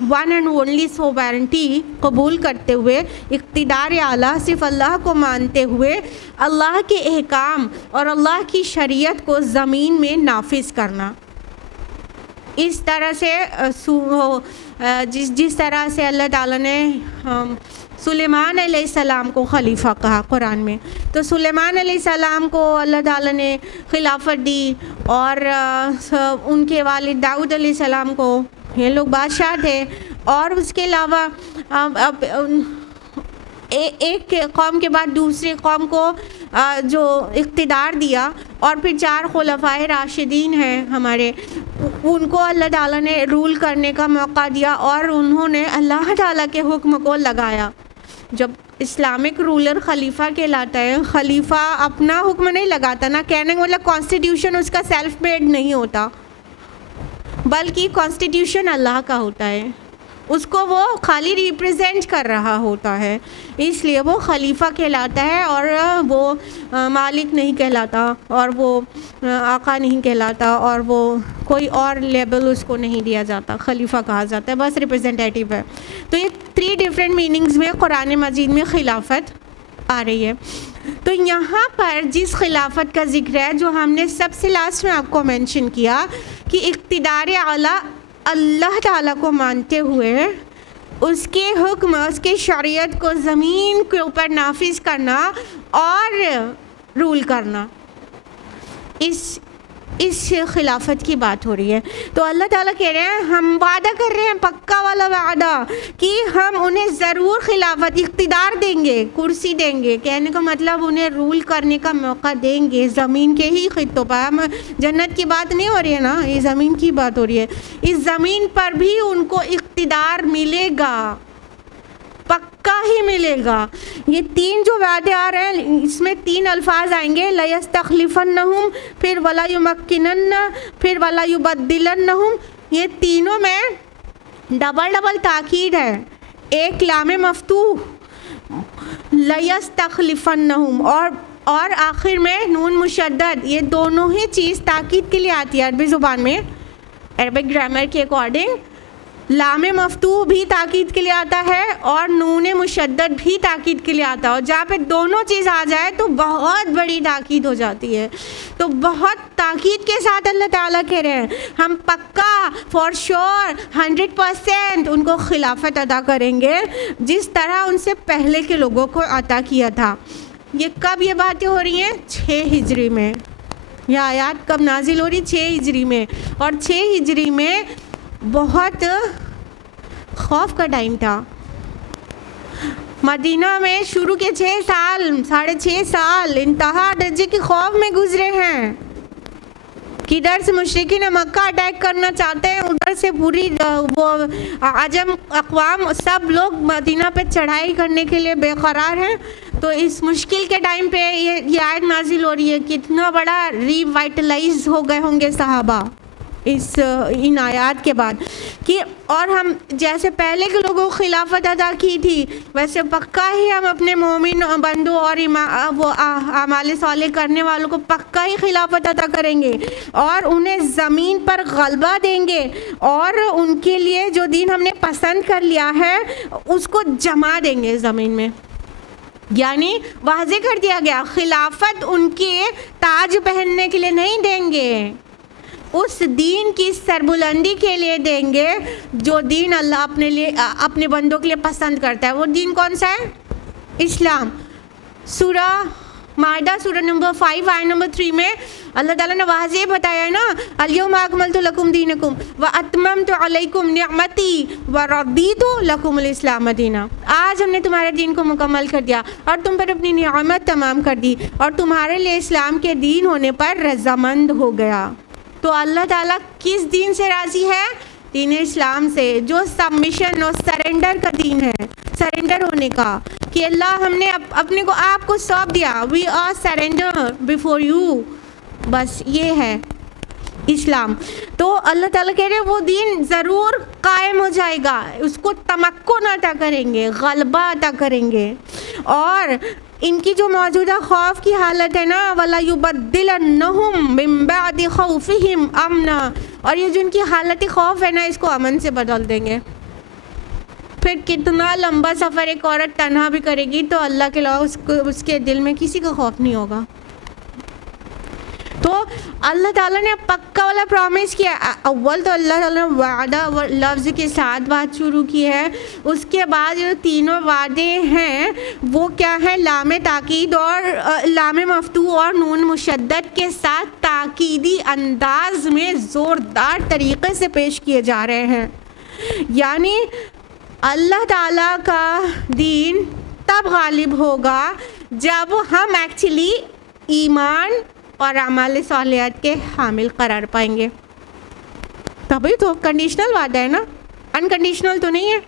one and only sovereignty قبول کرتے ہوئے، اقتدار اعلیٰ صرف اللہ کو مانتے ہوئے، اللہ کے احکام اور اللہ کی شریعت کو زمین میں نافذ کرنا۔ اس طرح سے جس طرح سے اللہ تعالیٰ نے سلیمان علیہ السلام کو خلیفہ کہا قرآن میں، تو سلیمان علیہ السلام کو اللہ تعالیٰ نے خلافت دی، اور ان کے والد داؤد علیہ السلام کو، یہ لوگ بادشاہ تھے، اور اس کے علاوہ اب ایک قوم کے بعد دوسری قوم کو جو اقتدار دیا، اور پھر 4 خلفائے راشدین ہیں ہمارے، ان کو اللہ تعالیٰ نے رول کرنے کا موقع دیا، اور انہوں نے اللہ تعالیٰ کے حکم کو لگایا۔ جب اسلامک رولر خلیفہ کہلاتا ہے، خلیفہ اپنا حکم نہیں لگاتا نا، کہنے کا مطلب کانسٹیٹیوشن اس کا سیلف میڈ نہیں ہوتا، بلکہ کانسٹیٹیوشن اللہ کا ہوتا ہے، اس کو وہ خالی ریپریزینٹ کر رہا ہوتا ہے، اس لیے وہ خلیفہ کہلاتا ہے، اور وہ مالک نہیں کہلاتا، اور وہ آقا نہیں کہلاتا، اور وہ کوئی اور لیبل اس کو نہیں دیا جاتا، خلیفہ کہا جاتا ہے، بس ریپریزنٹیٹیو ہے۔ تو یہ 3 ڈفرینٹ میننگز میں قرآن مجید میں خلافت آ رہی ہے۔ تو یہاں پر جس خلافت کا ذکر ہے، جو ہم نے سب سے لاسٹ میں آپ کو مینشن کیا، کہ اقتدار اعلیٰ اللہ تعالیٰ کو مانتے ہوئے اس کے حکم، اس کے شریعت کو زمین کے اوپر نافذ کرنا اور رول کرنا، اس خلافت کی بات ہو رہی ہے۔ تو اللہ تعالیٰ کہہ رہے ہیں، ہم وعدہ کر رہے ہیں، پکا والا وعدہ، کہ ہم انہیں ضرور خلافت، اقتدار دیں گے، کرسی دیں گے، کہنے کا مطلب انہیں رول کرنے کا موقع دیں گے زمین کے ہی خطوں پر۔ ہم جنت کی بات نہیں ہو رہی ہے نا، یہ زمین کی بات ہو رہی ہے۔ اس زمین پر بھی ان کو اقتدار ملے گا، پکا ہی ملے گا۔ یہ 3 جو وعدے آ رہے ہیں، اس میں 3 الفاظ آئیں گے، لَيَسْتَخْلِفَنَّهُمْ، پھر وَلَا يُمَكِّنَنَّ، پھر وَلَا يُبَدِّلَنَّهُمْ۔ یہ تینوں میں ڈبل تاکید ہے، ایک لام مفتوح لَيَسْتَخْلِفَنَّهُمْ، اور آخر میں نون مشدد، یہ دونوں ہی چیز تاکید کے لیے آتی ہے عربی زبان میں، عربک گرامر کے اکارڈنگ۔ لام مفتوح بھی تاکید کے لیے آتا ہے، اور نون مشدد بھی تاکید کے لیے آتا ہے، اور جہاں پہ دونوں چیز آ جائے تو بہت بڑی تاکید ہو جاتی ہے۔ تو بہت تاکید کے ساتھ اللہ تعالیٰ کہہ رہے ہیں، ہم پکا فار شور 100% ان کو خلافت عطا کریں گے، جس طرح ان سے پہلے کے لوگوں کو عطا کیا تھا۔ یہ کب یہ باتیں ہو رہی ہیں؟ 6 ہجری میں۔ یہ آیات کب نازل ہو رہی؟ 6 ہجری میں، اور 6 ہجری میں بہت خوف کا ٹائم تھا۔ مدینہ میں شروع کے 6 سال، 6.5 سال انتہا درجے کے خوف میں گزرے ہیں۔ کدھر سے مشرکین مکہ اٹیک کرنا چاہتے ہیں، ادھر سے پوری وہ عجم اقوام سب لوگ مدینہ پہ چڑھائی کرنے کے لیے بے قرار ہیں۔ تو اس مشکل کے ٹائم پہ یہ آیت نازل ہو رہی ہے، کتنا بڑا ریوائٹلائز ہو گئے ہوں گے صحابہ ان آیات کے بعد، کہ اور ہم جیسے پہلے کے لوگوں کو خلافت عطا کی تھی، ویسے پکا ہی ہم اپنے مومن بندوں اور وہ اعمال صالح کرنے والوں کو پکا ہی خلافت عطا کریں گے، اور انہیں زمین پر غلبہ دیں گے، اور ان کے لیے جو دین ہم نے پسند کر لیا ہے اس کو جما دیں گے زمین میں۔ یعنی واضح کر دیا گیا، خلافت ان کے تاج پہننے کے لیے نہیں دیں گے، اس دین کی سربلندی کے لیے دیں گے جو دین اللہ اپنے بندوں کے لیے پسند کرتا ہے۔ وہ دین کون سا ہے؟ اسلام۔ سورہ مائدہ سورہ نمبر 5 آیت نمبر 3 میں اللہ تعالیٰ نے واضح بتایا ہے نا، الیوم اکملت لکم دینکم واتممت علیکم نعمتی ورضیت لکم الاسلام دینا۔ آج ہم نے تمہارے دین کو مکمل کر دیا اور تم پر اپنی نعمت تمام کر دی، اور تمہارے لیے اسلام کے دین ہونے پر رضامند ہو گیا۔ تو اللہ تعالیٰ کس دین سے راضی ہے؟ دین اسلام سے، جو سبمیشن اور سرنڈر کا دین ہے، سرنڈر ہونے کا، کہ اللہ ہم نے اپنے کو آپ کو سونپ دیا، we are surrender before you, بس یہ ہے اسلام۔ تو اللہ تعالیٰ کہہ رہے ہیں وہ دین ضرور قائم ہو جائے گا، اس کو تمکن عطا کریں گے، غلبہ عطا کریں گے، اور ان کی جو موجودہ خوف کی حالت ہے نا، وَلَا يُبَدِّلَنَّهُمْ مِن بَعْدِ خَوْفِهِمْ أَمْنًا، اور یہ جو ان کی حالت خوف ہے نا، اس کو امن سے بدل دیں گے۔ پھر کتنا لمبا سفر ایک عورت تنہا بھی کرے گی تو اللہ کے علاوہ اس کے دل میں کسی کا خوف نہیں ہوگا۔ تو اللہ تعالیٰ نے پکا والا پرومس کیا. اول تو اللہ تعالیٰ نے وعدہ لفظ کے ساتھ بات شروع کی ہے, اس کے بعد جو تینوں وعدے ہیں وہ کیا ہے, لام تاکید اور لام مفتوح اور نون مشدد کے ساتھ تاکیدی انداز میں زوردار طریقے سے پیش کیے جا رہے ہیں. یعنی اللہ تعالیٰ کا دین تب غالب ہوگا جب ہم ایکچولی ایمان اور اعمال صالحات کے حامل قرار پائیں گے. تبھی تو کنڈیشنل وعدہ ہے نا, انکنڈیشنل تو نہیں ہے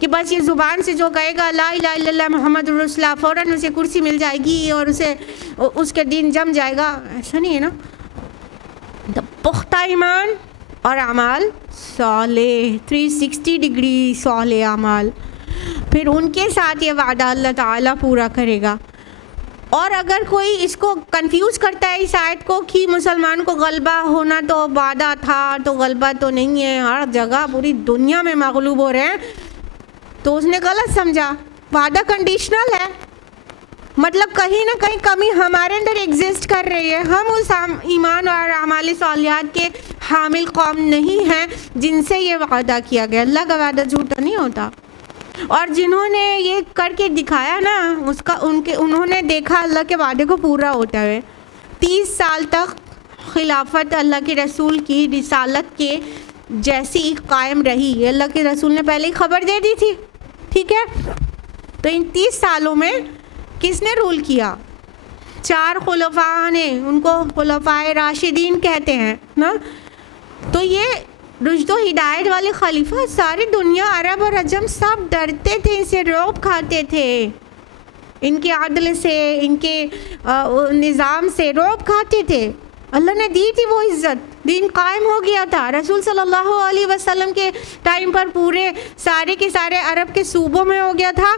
کہ بس یہ زبان سے جو کہے گا لا الہ الا اللہ محمد رسول اللہ فوراً اسے کرسی مل جائے گی اور اسے اس کے دین جم جائے گا, ایسا نہیں ہے نا. پختہ ایمان اور اعمال صالح 360 ڈگری صالح اعمال, پھر ان کے ساتھ یہ وعدہ اللہ تعالیٰ پورا کرے گا. اور اگر کوئی اس کو کنفیوز کرتا ہے اس آیت کو کہ مسلمان کو غلبہ ہونا تو وعدہ تھا تو غلبہ تو نہیں ہے, ہر جگہ پوری دنیا میں مغلوب ہو رہے ہیں, تو اس نے غلط سمجھا. وعدہ کنڈیشنل ہے, مطلب کہیں نہ کہیں کمی ہمارے اندر ایگزسٹ کر رہی ہے. ہم اس ایمان اور اعمال صالحات کے حامل قوم نہیں ہیں جن سے یہ وعدہ کیا گیا. اللہ کا وعدہ جھوٹا نہیں ہوتا. اور جنہوں نے یہ کر کے دکھایا نا انہوں نے دیکھا اللہ کے وعدے کو پورا ہوتا ہے. 30 سال تک خلافت اللہ کے رسول کی رسالت کے جیسی قائم رہی. اللہ کے رسول نے پہلے ہی خبر دے دی تھی, ٹھیک ہے. تو ان 30 سالوں میں کس نے رول کیا؟ 4 خلفاء نے, ان کو خلفائے راشدین کہتے ہیں نا. تو یہ رشد و ہدایت والے خلیفہ ساری دنیا عرب اور عجم سب ڈرتے تھے, اسے رعب کھاتے تھے, ان کے عدل سے, ان کے نظام سے رعب کھاتے تھے. اللہ نے دی تھی وہ عزت, دین قائم ہو گیا تھا. رسول صلی اللہ علیہ وسلم کے ٹائم پر پورے سارے کے سارے عرب کے صوبوں میں ہو گیا تھا,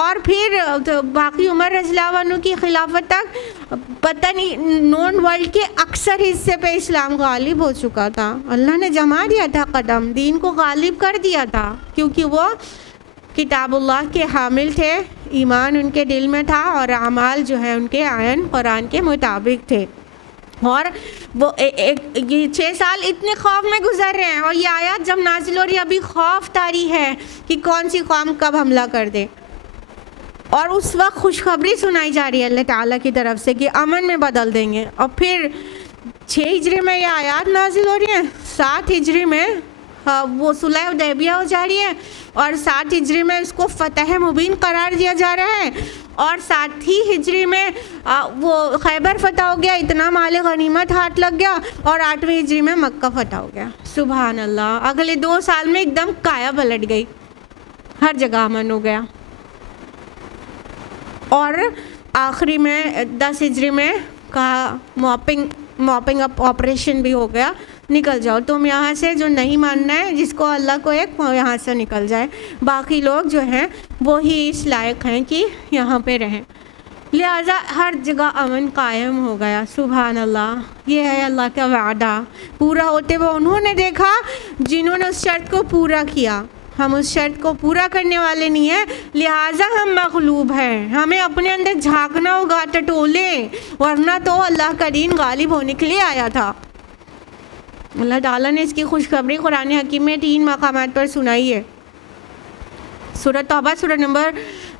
اور پھر باقی عمر رضی اللہ عنہ کی خلافت تک پتہ نہیں نون ورلڈ کے اکثر حصے پہ اسلام غالب ہو چکا تھا. اللہ نے جما دیا تھا قدم, دین کو غالب کر دیا تھا, کیونکہ وہ کتاب اللہ کے حامل تھے, ایمان ان کے دل میں تھا, اور اعمال جو ہے ان کے عین قرآن کے مطابق تھے. اور وہ 6 سال اتنے خوف میں گزر رہے ہیں, اور یہ آیات جب نازل ہو رہی ہے ابھی خوف طاری ہے کہ کون سی قوم کب حملہ کر دے. اور اس وقت خوشخبری سنائی جا رہی ہے اللہ تعالیٰ کی طرف سے کہ امن میں بدل دیں گے. اور پھر 6 ہجری میں یہ آیات نازل ہو رہی ہیں, 7 ہجری میں وہ صلح حدیبیہ ہو جا رہی ہے, اور 7 ہجری میں اس کو فتح مبین قرار دیا جا رہا ہے, اور 7 ہی ہجری میں وہ خیبر فتح ہو گیا, اتنا مال غنیمت ہاتھ لگ گیا, اور 8ویں ہجری میں مکہ فتح ہو گیا. سبحان اللہ. اگلے 2 سال میں ایک دم کایا پلٹ گئی, ہر جگہ امن ہو گیا. اور آخری میں 10 ہجری میں کہا موپنگ اپ آپریشن بھی ہو گیا, نکل جاؤ تم یہاں سے, جو نہیں ماننا ہے جس کو اللہ کو ایک وہ یہاں سے نکل جائے, باقی لوگ جو ہیں وہی اس لائق ہیں کہ یہاں پہ رہیں. لہٰذا ہر جگہ امن قائم ہو گیا. سبحان اللہ. یہ ہے اللہ کا وعدہ پورا ہوتے ہوئے انہوں نے دیکھا جنہوں نے اس شرط کو پورا کیا. ہم اس شرط کو پورا کرنے والے نہیں ہیں, لہٰذا ہم مغلوب ہیں. ہمیں اپنے اندر جھانکنا ہوگا ٹٹولیں, ورنہ تو اللہ کا دین غالب ہونے کے لیے آیا تھا. اللہ تعالیٰ نے اس کی خوشخبری قرآن حکیم میں 3 مقامات پر سنائی ہے. سورہ توبہ سورہ نمبر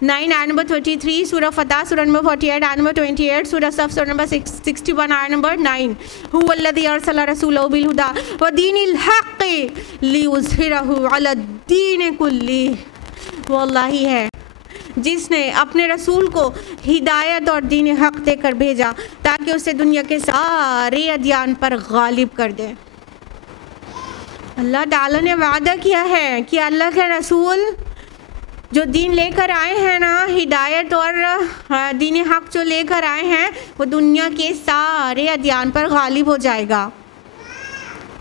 9 آیت نمبر 33, سورہ فتح سورہ نمبر 48 آیت نمبر 28, سورہ صف سورہ نمبر 61 آیت نمبر 9. هو الذی ارسل رسولہ بالہدی ودین الحق لیظہرہ علی الدین کلہ. وہ اللہ ہی ہے جس نے اپنے رسول کو ہدایت اور دین حق دے کر بھیجا تاکہ اسے دنیا کے سارے ادیان پر غالب کر دے. اللہ تعالیٰ نے وعدہ کیا ہے کہ اللہ کے رسول جو دین لے کر آئے ہیں نا, ہدایت اور دین حق جو لے کر آئے ہیں, وہ دنیا کے سارے ادیان پر غالب ہو جائے گا.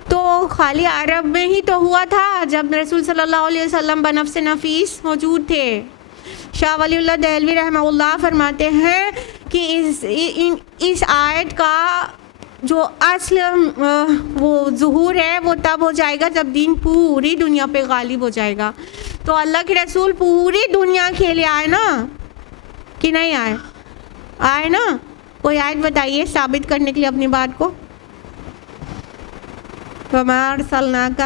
تو خالی عرب میں ہی تو ہوا تھا جب رسول صلی اللہ علیہ وسلم بنفس نفیس موجود تھے. شاہ ولی اللہ دہلوی رحمہ اللہ فرماتے ہیں کہ اس آیت کا جو اصل وہ ظہور ہے وہ تب ہو جائے گا جب دین پوری دنیا پہ غالب ہو جائے گا. تو اللہ کے رسول پوری دنیا کے لیے آئے نا کہ نہیں آئے؟ آئے نا. کوئی آیت بتائیے ثابت کرنے کے لیے اپنی بات کو. وَمَا أَرْسَلْنَاكَ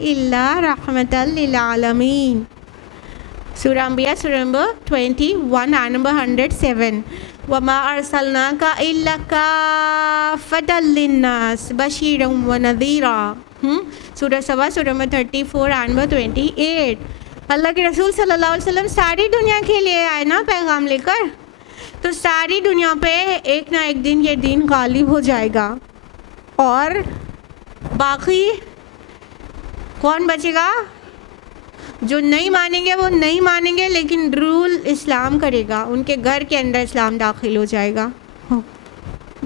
إِلَّا رَحْمَةً لِلْعَالَمِينَ. سورہ انبیاء سورہ نمبر 21 آیت نمبر 107. وَمَا أَرْسَلْنَاكَ إِلَّا كَافَّةً لِلنَّاسِ بَشِيرًا وَنَذِيرًا. سورہ سبا سورہ نمبر 34 آیت نمبر 28. اللہ کے رسول صلی اللہ علیہ وسلم ساری دنیا کے لیے آئے نا پیغام لے کر، تو ساری دنیا پہ ایک نہ ایک دن یہ دین غالب ہو جائے گا، اور باقی کون بچے گا؟ جو نہیں مانیں گے وہ نہیں مانیں گے، لیکن رول اسلام کرے گا، ان کے گھر کے اندر اسلام داخل ہو جائے گا،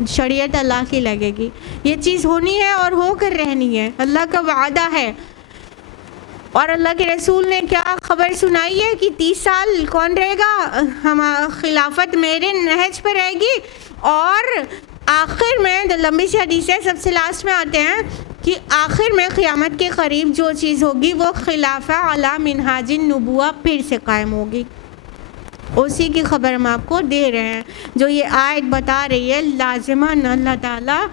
شریعت اللہ کی لگے گی. یہ چیز ہونی ہے اور ہو کر رہنی ہے، اللہ کا وعدہ ہے. اور اللہ کے رسول نے کیا خبر سنائی ہے کہ 30 سال کون رہے گا؟ خلافت میرے نہج پہ رہے گی. اور آخر میں لمبی سی حدیثیں سب سے لاسٹ میں آتے ہیں کہ آخر میں قیامت کے قریب جو چیز ہوگی وہ خلافہ علی منہاج النبوہ پھر سے قائم ہوگی. اسی کی خبر ہم آپ کو دے رہے ہیں. جو یہ آیت بتا رہی ہے لازماً اللہ تعالیٰ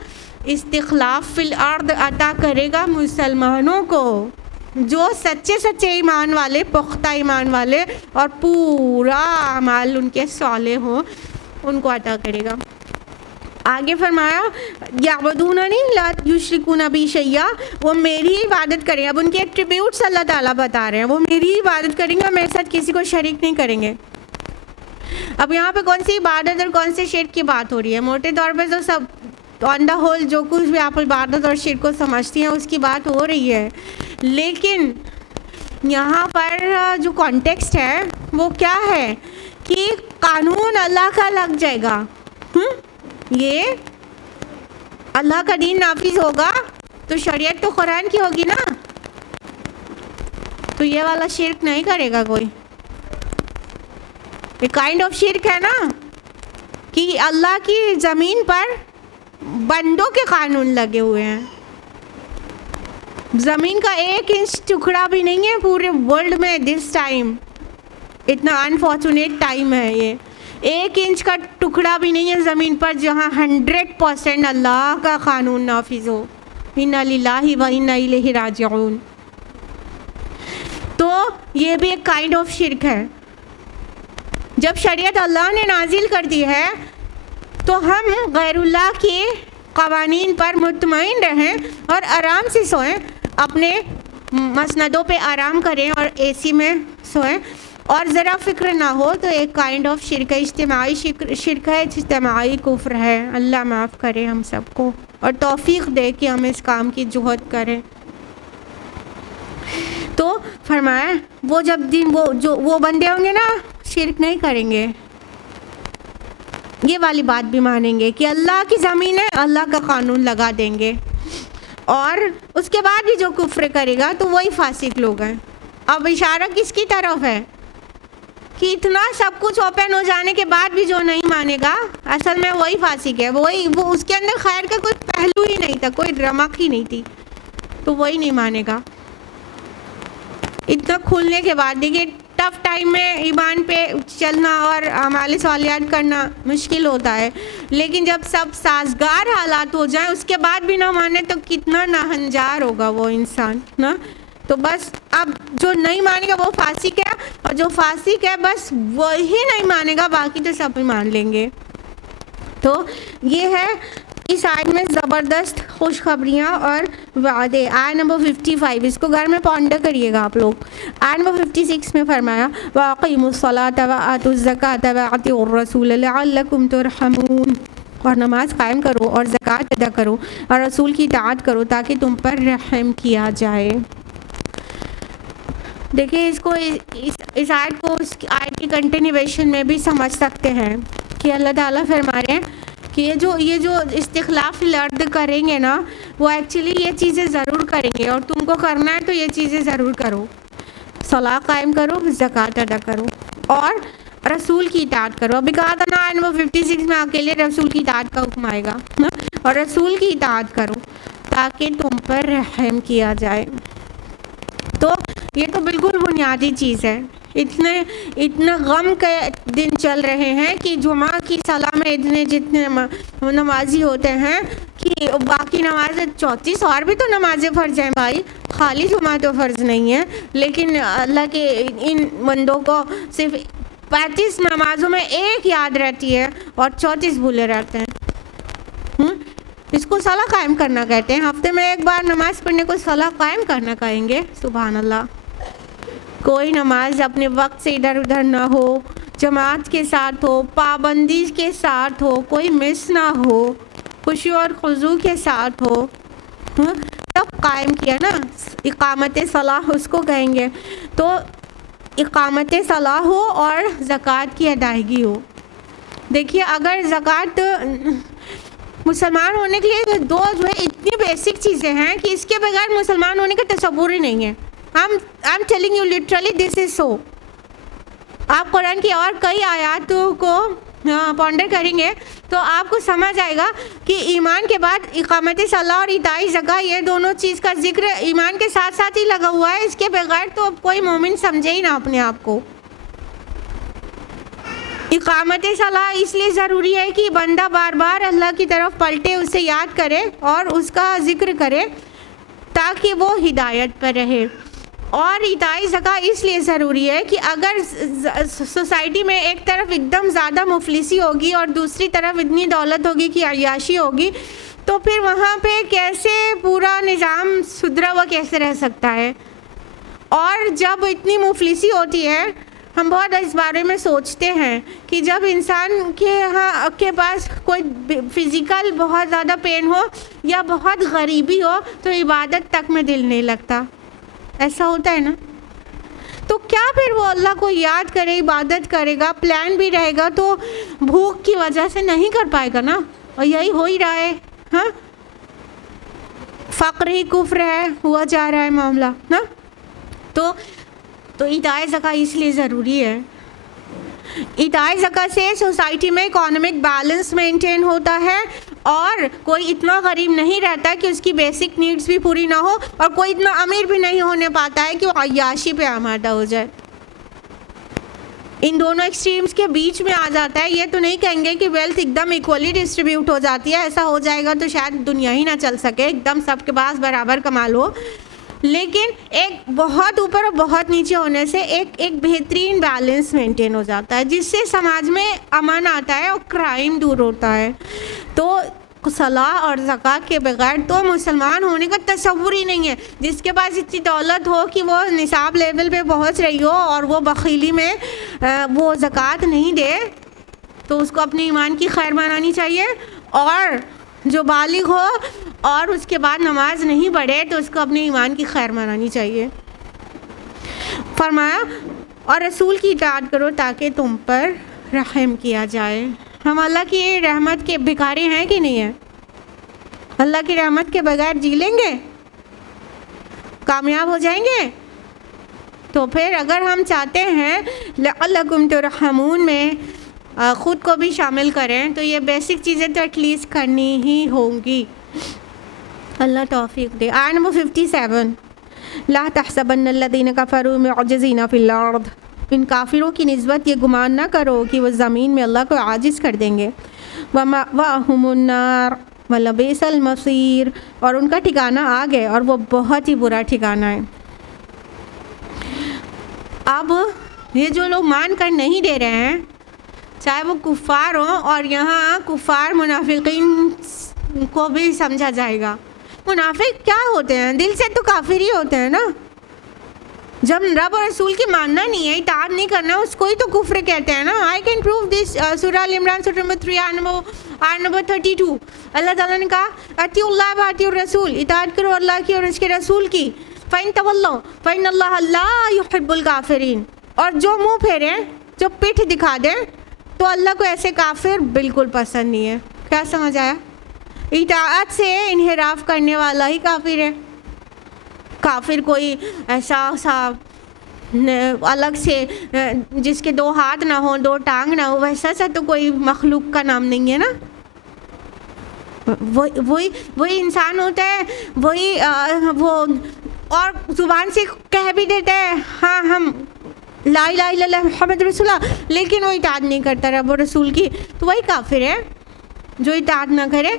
استخلاف فی الارض عطا کرے گا مسلمانوں کو، جو سچے ایمان والے، پختہ ایمان والے اور پورا اعمال ان کے صالح ہوں، ان کو عطا کرے گا. آگے فرمایا یعبدوننی لا یشرکون بی شیئا، وہ میری عبادت کریں. اب ان کے ایٹریبیوٹس اللہ تعالیٰ بتا رہے ہیں، وہ میری عبادت کریں گے اور میرے ساتھ کسی کو شریک نہیں کریں گے. اب یہاں پہ کون سی عبادت اور کون سے شرک کی بات ہو رہی ہے؟ موٹے طور پہ تو سب آن دا ہول جو کچھ بھی آپ عبادت اور شرک کو سمجھتی ہیں اس کی بات ہو رہی ہے، لیکن یہاں پر جو کانٹیکسٹ ہے وہ کیا ہے کہ قانون اللہ کا لگ جائے گا. یہ اللہ کا دین نافذ ہوگا تو شریعت تو قرآن کی ہوگی نا، تو یہ والا شرک نہیں کرے گا کوئی. یہ کائنڈ آف شرک ہے نا کہ اللہ کی زمین پر بندوں کے قانون لگے ہوئے ہیں. زمین کا 1 انچ ٹکڑا بھی نہیں ہے پورے ورلڈ میں. دس ٹائم اتنا انفارچونیٹ ٹائم ہے، یہ 1 انچ کا ٹکڑا بھی نہیں ہے زمین پر جہاں 100% اللہ کا قانون نافذ ہو. انا للہ و انا الیہ راجعون. تو یہ بھی ایک کائنڈ آف شرک ہے. جب شریعت اللہ نے نازل کر دی ہے تو ہم غیر اللہ کے قوانین پر مطمئن رہیں اور آرام سے سوئیں، اپنے مسندوں پہ آرام کریں اور اے سی میں سوئیں، اور ذرا فکر نہ ہو تو ایک کائنڈ آف شرک ہے، اجتماعی شرک ہے، اجتماعی کفر ہے. اللہ معاف کرے ہم سب کو اور توفیق دے کہ ہم اس کام کی جہد کریں. تو فرمایا وہ جب دن وہ بندے ہوں گے نا شرک نہیں کریں گے، یہ والی بات بھی مانیں گے کہ اللہ کی زمین ہے، اللہ کا قانون لگا دیں گے. اور اس کے بعد بھی جو کفر کرے گا تو وہی فاسق لوگ ہیں. اب اشارہ کس کی طرف ہے کہ اتنا سب کچھ اوپن ہو جانے کے بعد بھی جو نہیں مانے گا اصل میں وہی فاسق ہے. وہ اس کے اندر خیر کا کوئی پہلو ہی نہیں تھا، کوئی رمق ہی نہیں تھی، تو وہی نہیں مانے گا. اتنا کھلنے کے بعد دیکھیے ٹف ٹائم میں ایمان پہ چلنا اور اعمال صالحات کرنا مشکل ہوتا ہے، لیکن جب سب سازگار حالات ہو جائیں اس کے بعد بھی نہ مانے تو کتنا ناہنجار ہوگا وہ انسان نا. تو بس اب جو نہیں مانے گا وہ فاسق ہے، اور جو فاسق ہے بس وہی نہیں مانے گا، باقی تو سب ہی مان لیں گے. تو یہ ہے اس آیت میں زبردست خوشخبریاں اور وعدے. آیت نمبر 55 اس کو گھر میں پونڈر کریے گا آپ لوگ. آیت نمبر 56 میں فرمایا وَأَقِيمُوا الصَّلَاةَ وَآتُوا الزَّكَاةَ وَأَطِيعُوا الرَّسُولَ لَعَلَّكُمْ تُرْحَمُونَ. اور نماز قائم کرو اور زکوٰۃ ادا کرو اور رسول کی اطاعت کرو تاکہ تم پر رحم کیا جائے. دیکھیں اس کو اس آیت کو اس آیت کی کنٹینیویشن میں بھی سمجھ سکتے ہیں کہ اللہ تعالیٰ فرما رہے ہیں کہ یہ جو استخلاف الارض کریں گے نا وہ ایکچولی یہ چیزیں ضرور کریں گے، اور تم کو کرنا ہے تو یہ چیزیں ضرور کرو. صلاح قائم کرو، زکوٰۃ ادا کرو اور رسول کی اطاعت کرو. ابھی کہا تھا نا آیت نمبر 56 میں اکیلے رسول کی اطاعت کا حکم آئے گا، اور رسول کی اطاعت کرو تاکہ تم پر رحم کیا جائے. تو یہ تو بالکل بنیادی چیز ہے. اتنے غم کے دن چل رہے ہیں کہ جمعہ کی صلاح میں جتنے نمازی ہوتے ہیں کہ باقی نمازیں 34 اور بھی تو نمازیں فرض ہیں بھائی، خالی جمعہ تو فرض نہیں ہے، لیکن اللہ کے ان بندوں کو صرف 35 نمازوں میں ایک یاد رہتی ہے اور 34 بھولے رہتے ہیں۔ اس کو صلاح قائم کرنا کہتے ہیں، ہفتے میں ایک بار نماز پڑھنے کو صلاح قائم کرنا کہیں گے۔ سبحان اللہ۔ کوئی نماز اپنے وقت سے ادھر ادھر نہ ہو، جماعت کے ساتھ ہو، پابندی کے ساتھ ہو، کوئی مس نہ ہو، خوشی اور خضوع کے ساتھ ہو، تب قائم کیا نا، اقامت صلاح اس کو کہیں گے۔ تو اقامت صلاح ہو اور زکوٰۃ کی ادائیگی ہو۔ دیکھیے اگر زکوٰۃ مسلمان ہونے کے لیے دو جو ہے اتنی بیسک چیزیں ہیں کہ اس کے بغیر مسلمان ہونے کا تصور ہی نہیں ہے۔ I'm telling you literally this is so۔ آپ قرآن کی اور کئی آیاتوں کو پونڈر کریں گے تو آپ کو سمجھ آئے گا کہ ایمان کے بعد اقامت صلاح اور ایتاء زکوٰۃ یہ دونوں چیز کا ذکر ایمان کے ساتھ ساتھ ہی لگا ہوا ہے۔ اس کے بغیر تو کوئی مومن سمجھے ہی نہ اپنے آپ کو۔ اقامت صلاح اس لیے ضروری ہے کہ بندہ بار بار اللہ کی طرف پلٹے، اسے یاد کرے اور اس کا ذکر کرے تاکہ وہ ہدایت پر رہے۔ اور ایتاء زکوٰۃ اس لیے ضروری ہے کہ اگر سوسائٹی میں ایک طرف ایک دم زیادہ مفلسی ہوگی اور دوسری طرف اتنی دولت ہوگی کہ عیاشی ہوگی تو پھر وہاں پہ کیسے پورا نظام سدھرا ہوا کیسے رہ سکتا ہے؟ اور جب اتنی مفلسی ہوتی ہے، ہم بہت اس بارے میں سوچتے ہیں کہ جب انسان کے پاس کوئی فزیکل بہت زیادہ پین ہو یا بہت غریبی ہو تو عبادت تک میں دل نہیں لگتا، ایسا ہوتا ہے نا؟ تو کیا پھر وہ اللہ کو یاد کرے، عبادت کرے گا، پلان بھی رہے گا تو بھوک کی وجہ سے نہیں کر پائے گا نا؟ اور یہی ہو ہی رہا ہے، ہاں، فقر ہی کفر ہے، ہوا جا رہا ہے معاملہ نا۔ تو ایتاء زکوٰۃ اس لیے ضروری ہے۔ ایتاء زکوٰۃ سے سوسائٹی میں اکانومک بیلنس مینٹین ہوتا ہے اور کوئی اتنا غریب نہیں رہتا کہ اس کی بیسک نیڈز بھی پوری نہ ہو، اور کوئی اتنا امیر بھی نہیں ہونے پاتا ہے کہ وہ عیاشی پہ آمادہ ہو جائے۔ ان دونوں ایکسٹریمز کے بیچ میں آ جاتا ہے۔ یہ تو نہیں کہیں گے کہ ویلتھ ایک دم ایکولی ڈسٹریبیوٹ ہو جاتی ہے، ایسا ہو جائے گا تو شاید دنیا ہی نہ چل سکے، ایک دم سب کے پاس برابر کمال ہو، لیکن ایک بہت اوپر اور بہت نیچے ہونے سے ایک بہترین بیلنس مینٹین ہو جاتا ہے، جس سے سماج میں امن آتا ہے اور کرائم دور ہوتا ہے۔ تو صلاح اور زکوٰۃ کے بغیر تو مسلمان ہونے کا تصور ہی نہیں ہے۔ جس کے پاس اتنی دولت ہو کہ وہ نصاب لیول پہ پہنچ رہی ہو اور وہ بخیلی میں وہ زکوٰۃ نہیں دے تو اس کو اپنے ایمان کی خیر منانی چاہیے، اور جو بالغ ہو اور اس کے بعد نماز نہیں پڑھے تو اس کو اپنے ایمان کی خیر منانی چاہیے۔ فرمایا اور رسول کی اطاعت کرو تاکہ تم پر رحم کیا جائے۔ ہم اللہ کی رحمت کے بھکاری ہیں کہ نہیں ہیں؟ اللہ کی رحمت کے بغیر جی لیں گے؟ کامیاب ہو جائیں گے؟ تو پھر اگر ہم چاہتے ہیں لعلکم ترحمون میں خود کو بھی شامل کریں تو یہ بیسک چیزیں تو ایٹ لیسٹ کرنی ہی ہوں گی۔ اللہ توفیق دے۔ آیت نمبر 57، لا تحسبن الذین کفروا معجزین فی الارض، ان کافروں کی نسبت یہ گمان نہ کرو کہ وہ زمین میں اللہ کو عاجز کر دیں گے۔ وَمَأْوَاهُمُ النَّارُ وَلَبِئْسَ الْمَصِيرُ، اور ان کا ٹھکانہ آگ ہے اور وہ بہت ہی برا ٹھکانہ ہے۔ اب یہ جو لوگ مان کر نہیں دے رہے ہیں، چاہے وہ کفار ہوں، اور یہاں کفار منافقین کو بھی سمجھا جائے گا۔ منافق کیا ہوتے ہیں؟ دل سے تو کافر ہی ہوتے ہیں نا۔ جب رب اور رسول کی ماننا نہیں ہے، اطاعت نہیں کرنا، اس کو ہی تو کفر کہتے ہیں نا۔ آئی کین پروو دس، سورہ ال عمران سورہ نمبر 3 آیت نمبر 32۔ اللہ تعالیٰ نے کہا اطیعوا اللہ واطیعوا الرسول، اطاعت کرو اللہ کی اور اس کے رسول کی۔ فَإِن تَوَلَّوْا فَإِنَّ اللَّهَ لَا يُحِبُّ الْكَافِرِينَ، اور جو منہ پھیریں، جو پیٹھ دکھا دیں، تو اللہ کو ایسے کافر بالکل پسند نہیں ہے۔ کیا سمجھ آیا؟ اطاعت سے انحراف کرنے والا ہی کافر ہے۔ کافر کوئی ایسا سا الگ سے جس کے 2 ہاتھ نہ ہوں، 2 ٹانگ نہ ہو، ویسا سا تو کوئی مخلوق کا نام نہیں ہے نا۔ وہی انسان ہوتا ہے، وہی وہ، اور زبان سے کہہ بھی دیتا ہے ہاں ہم لا الہ الا اللہ محمد رسول اللہ، لیکن وہ اطاعت نہیں کرتا رب و رسول کی، تو وہی کافر ہے. جو اطاعت نہ کرے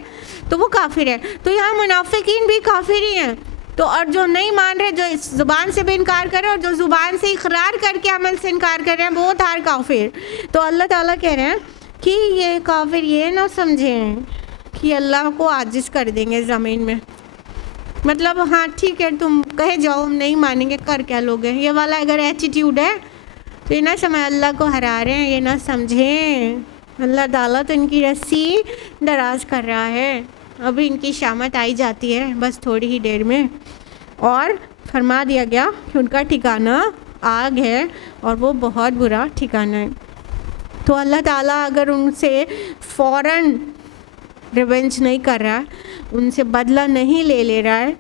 تو وہ کافر ہے. تو یہاں منافقین بھی کافر ہی ہیں. تو اور جو نہیں مان رہے، جو اس زبان سے بھی انکار کر رہے اور جو زبان سے اقرار کر کے عمل سے انکار کر رہے ہیں، وہ تھار کافر. تو اللہ تعالیٰ کہہ رہے ہیں کہ یہ کافر یہ نہ سمجھیں کہ اللہ کو عاجز کر دیں گے زمین میں. مطلب ہاں ٹھیک ہے تم کہے جاؤ ہم نہیں مانیں گے، کر کیا لوگ ہیں، یہ والا اگر ایٹیٹیوڈ ہے تو یہ نہ سمجھ اللہ کو ہرا رہے ہیں، یہ نہ سمجھیں اللہ تعالیٰ تو ان کی رسی دراز کر رہا ہے. ابھی ان کی شامت آئی جاتی ہے بس تھوڑی ہی دیر میں، اور فرما دیا گیا کہ ان کا ٹھکانہ آگ ہے اور وہ بہت برا ٹھکانہ ہے. تو اللہ تعالیٰ اگر ان سے فوراً ریونج نہیں کر رہا، ان سے بدلہ نہیں لے رہا ہے،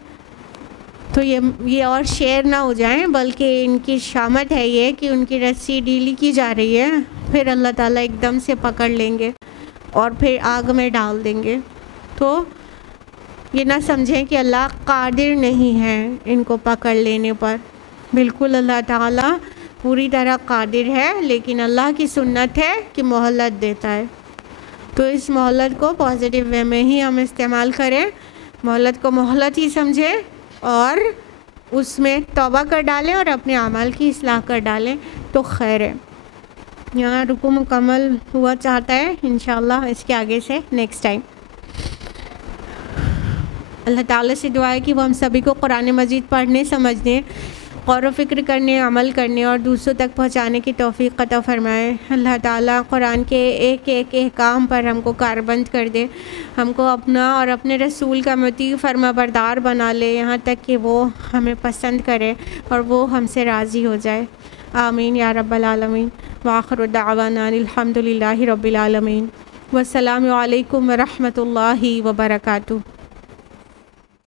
تو یہ اور شیر نہ ہو جائیں، بلکہ ان کی شامت ہے یہ کہ ان کی رسی ڈھیلی کی جا رہی ہے، پھر اللہ تعالیٰ ایک دم سے پکڑ لیں گے اور پھر آگ میں ڈال دیں گے. تو یہ نہ سمجھیں کہ اللہ قادر نہیں ہے ان کو پکڑ لینے پر. بالکل اللہ تعالیٰ پوری طرح قادر ہے، لیکن اللہ کی سنت ہے کہ مہلت دیتا ہے. تو اس مہلت کو پازیٹیو وے میں ہی ہم استعمال کریں، مہلت کو مہلت ہی سمجھیں اور اس میں توبہ کر ڈالیں اور اپنے اعمال کی اصلاح کر ڈالیں تو خیر ہے. یہاں رکوع مکمل ہوا چاہتا ہے انشاءاللہ، اس کے آگے سے نیکسٹ ٹائم. اللہ تعالیٰ سے دعا ہے کہ وہ ہم سبھی کو قرآن مجید پڑھنے، سمجھنے، غور و فکر کرنے، عمل کرنے اور دوسروں تک پہنچانے کی توفیق عطا فرمائے. اللہ تعالیٰ قرآن کے ایک ایک احکام پر ہم کو کاربند کر دے، ہم کو اپنا اور اپنے رسول کا مطیع فرما بردار بنا لے، یہاں تک کہ وہ ہمیں پسند کرے اور وہ ہم سے راضی ہو جائے. آمین یا رب العالمین. وآخر دعوانا الحمد للہ رب العالمین. والسلام علیکم ورحمۃ اللہ وبرکاتہ.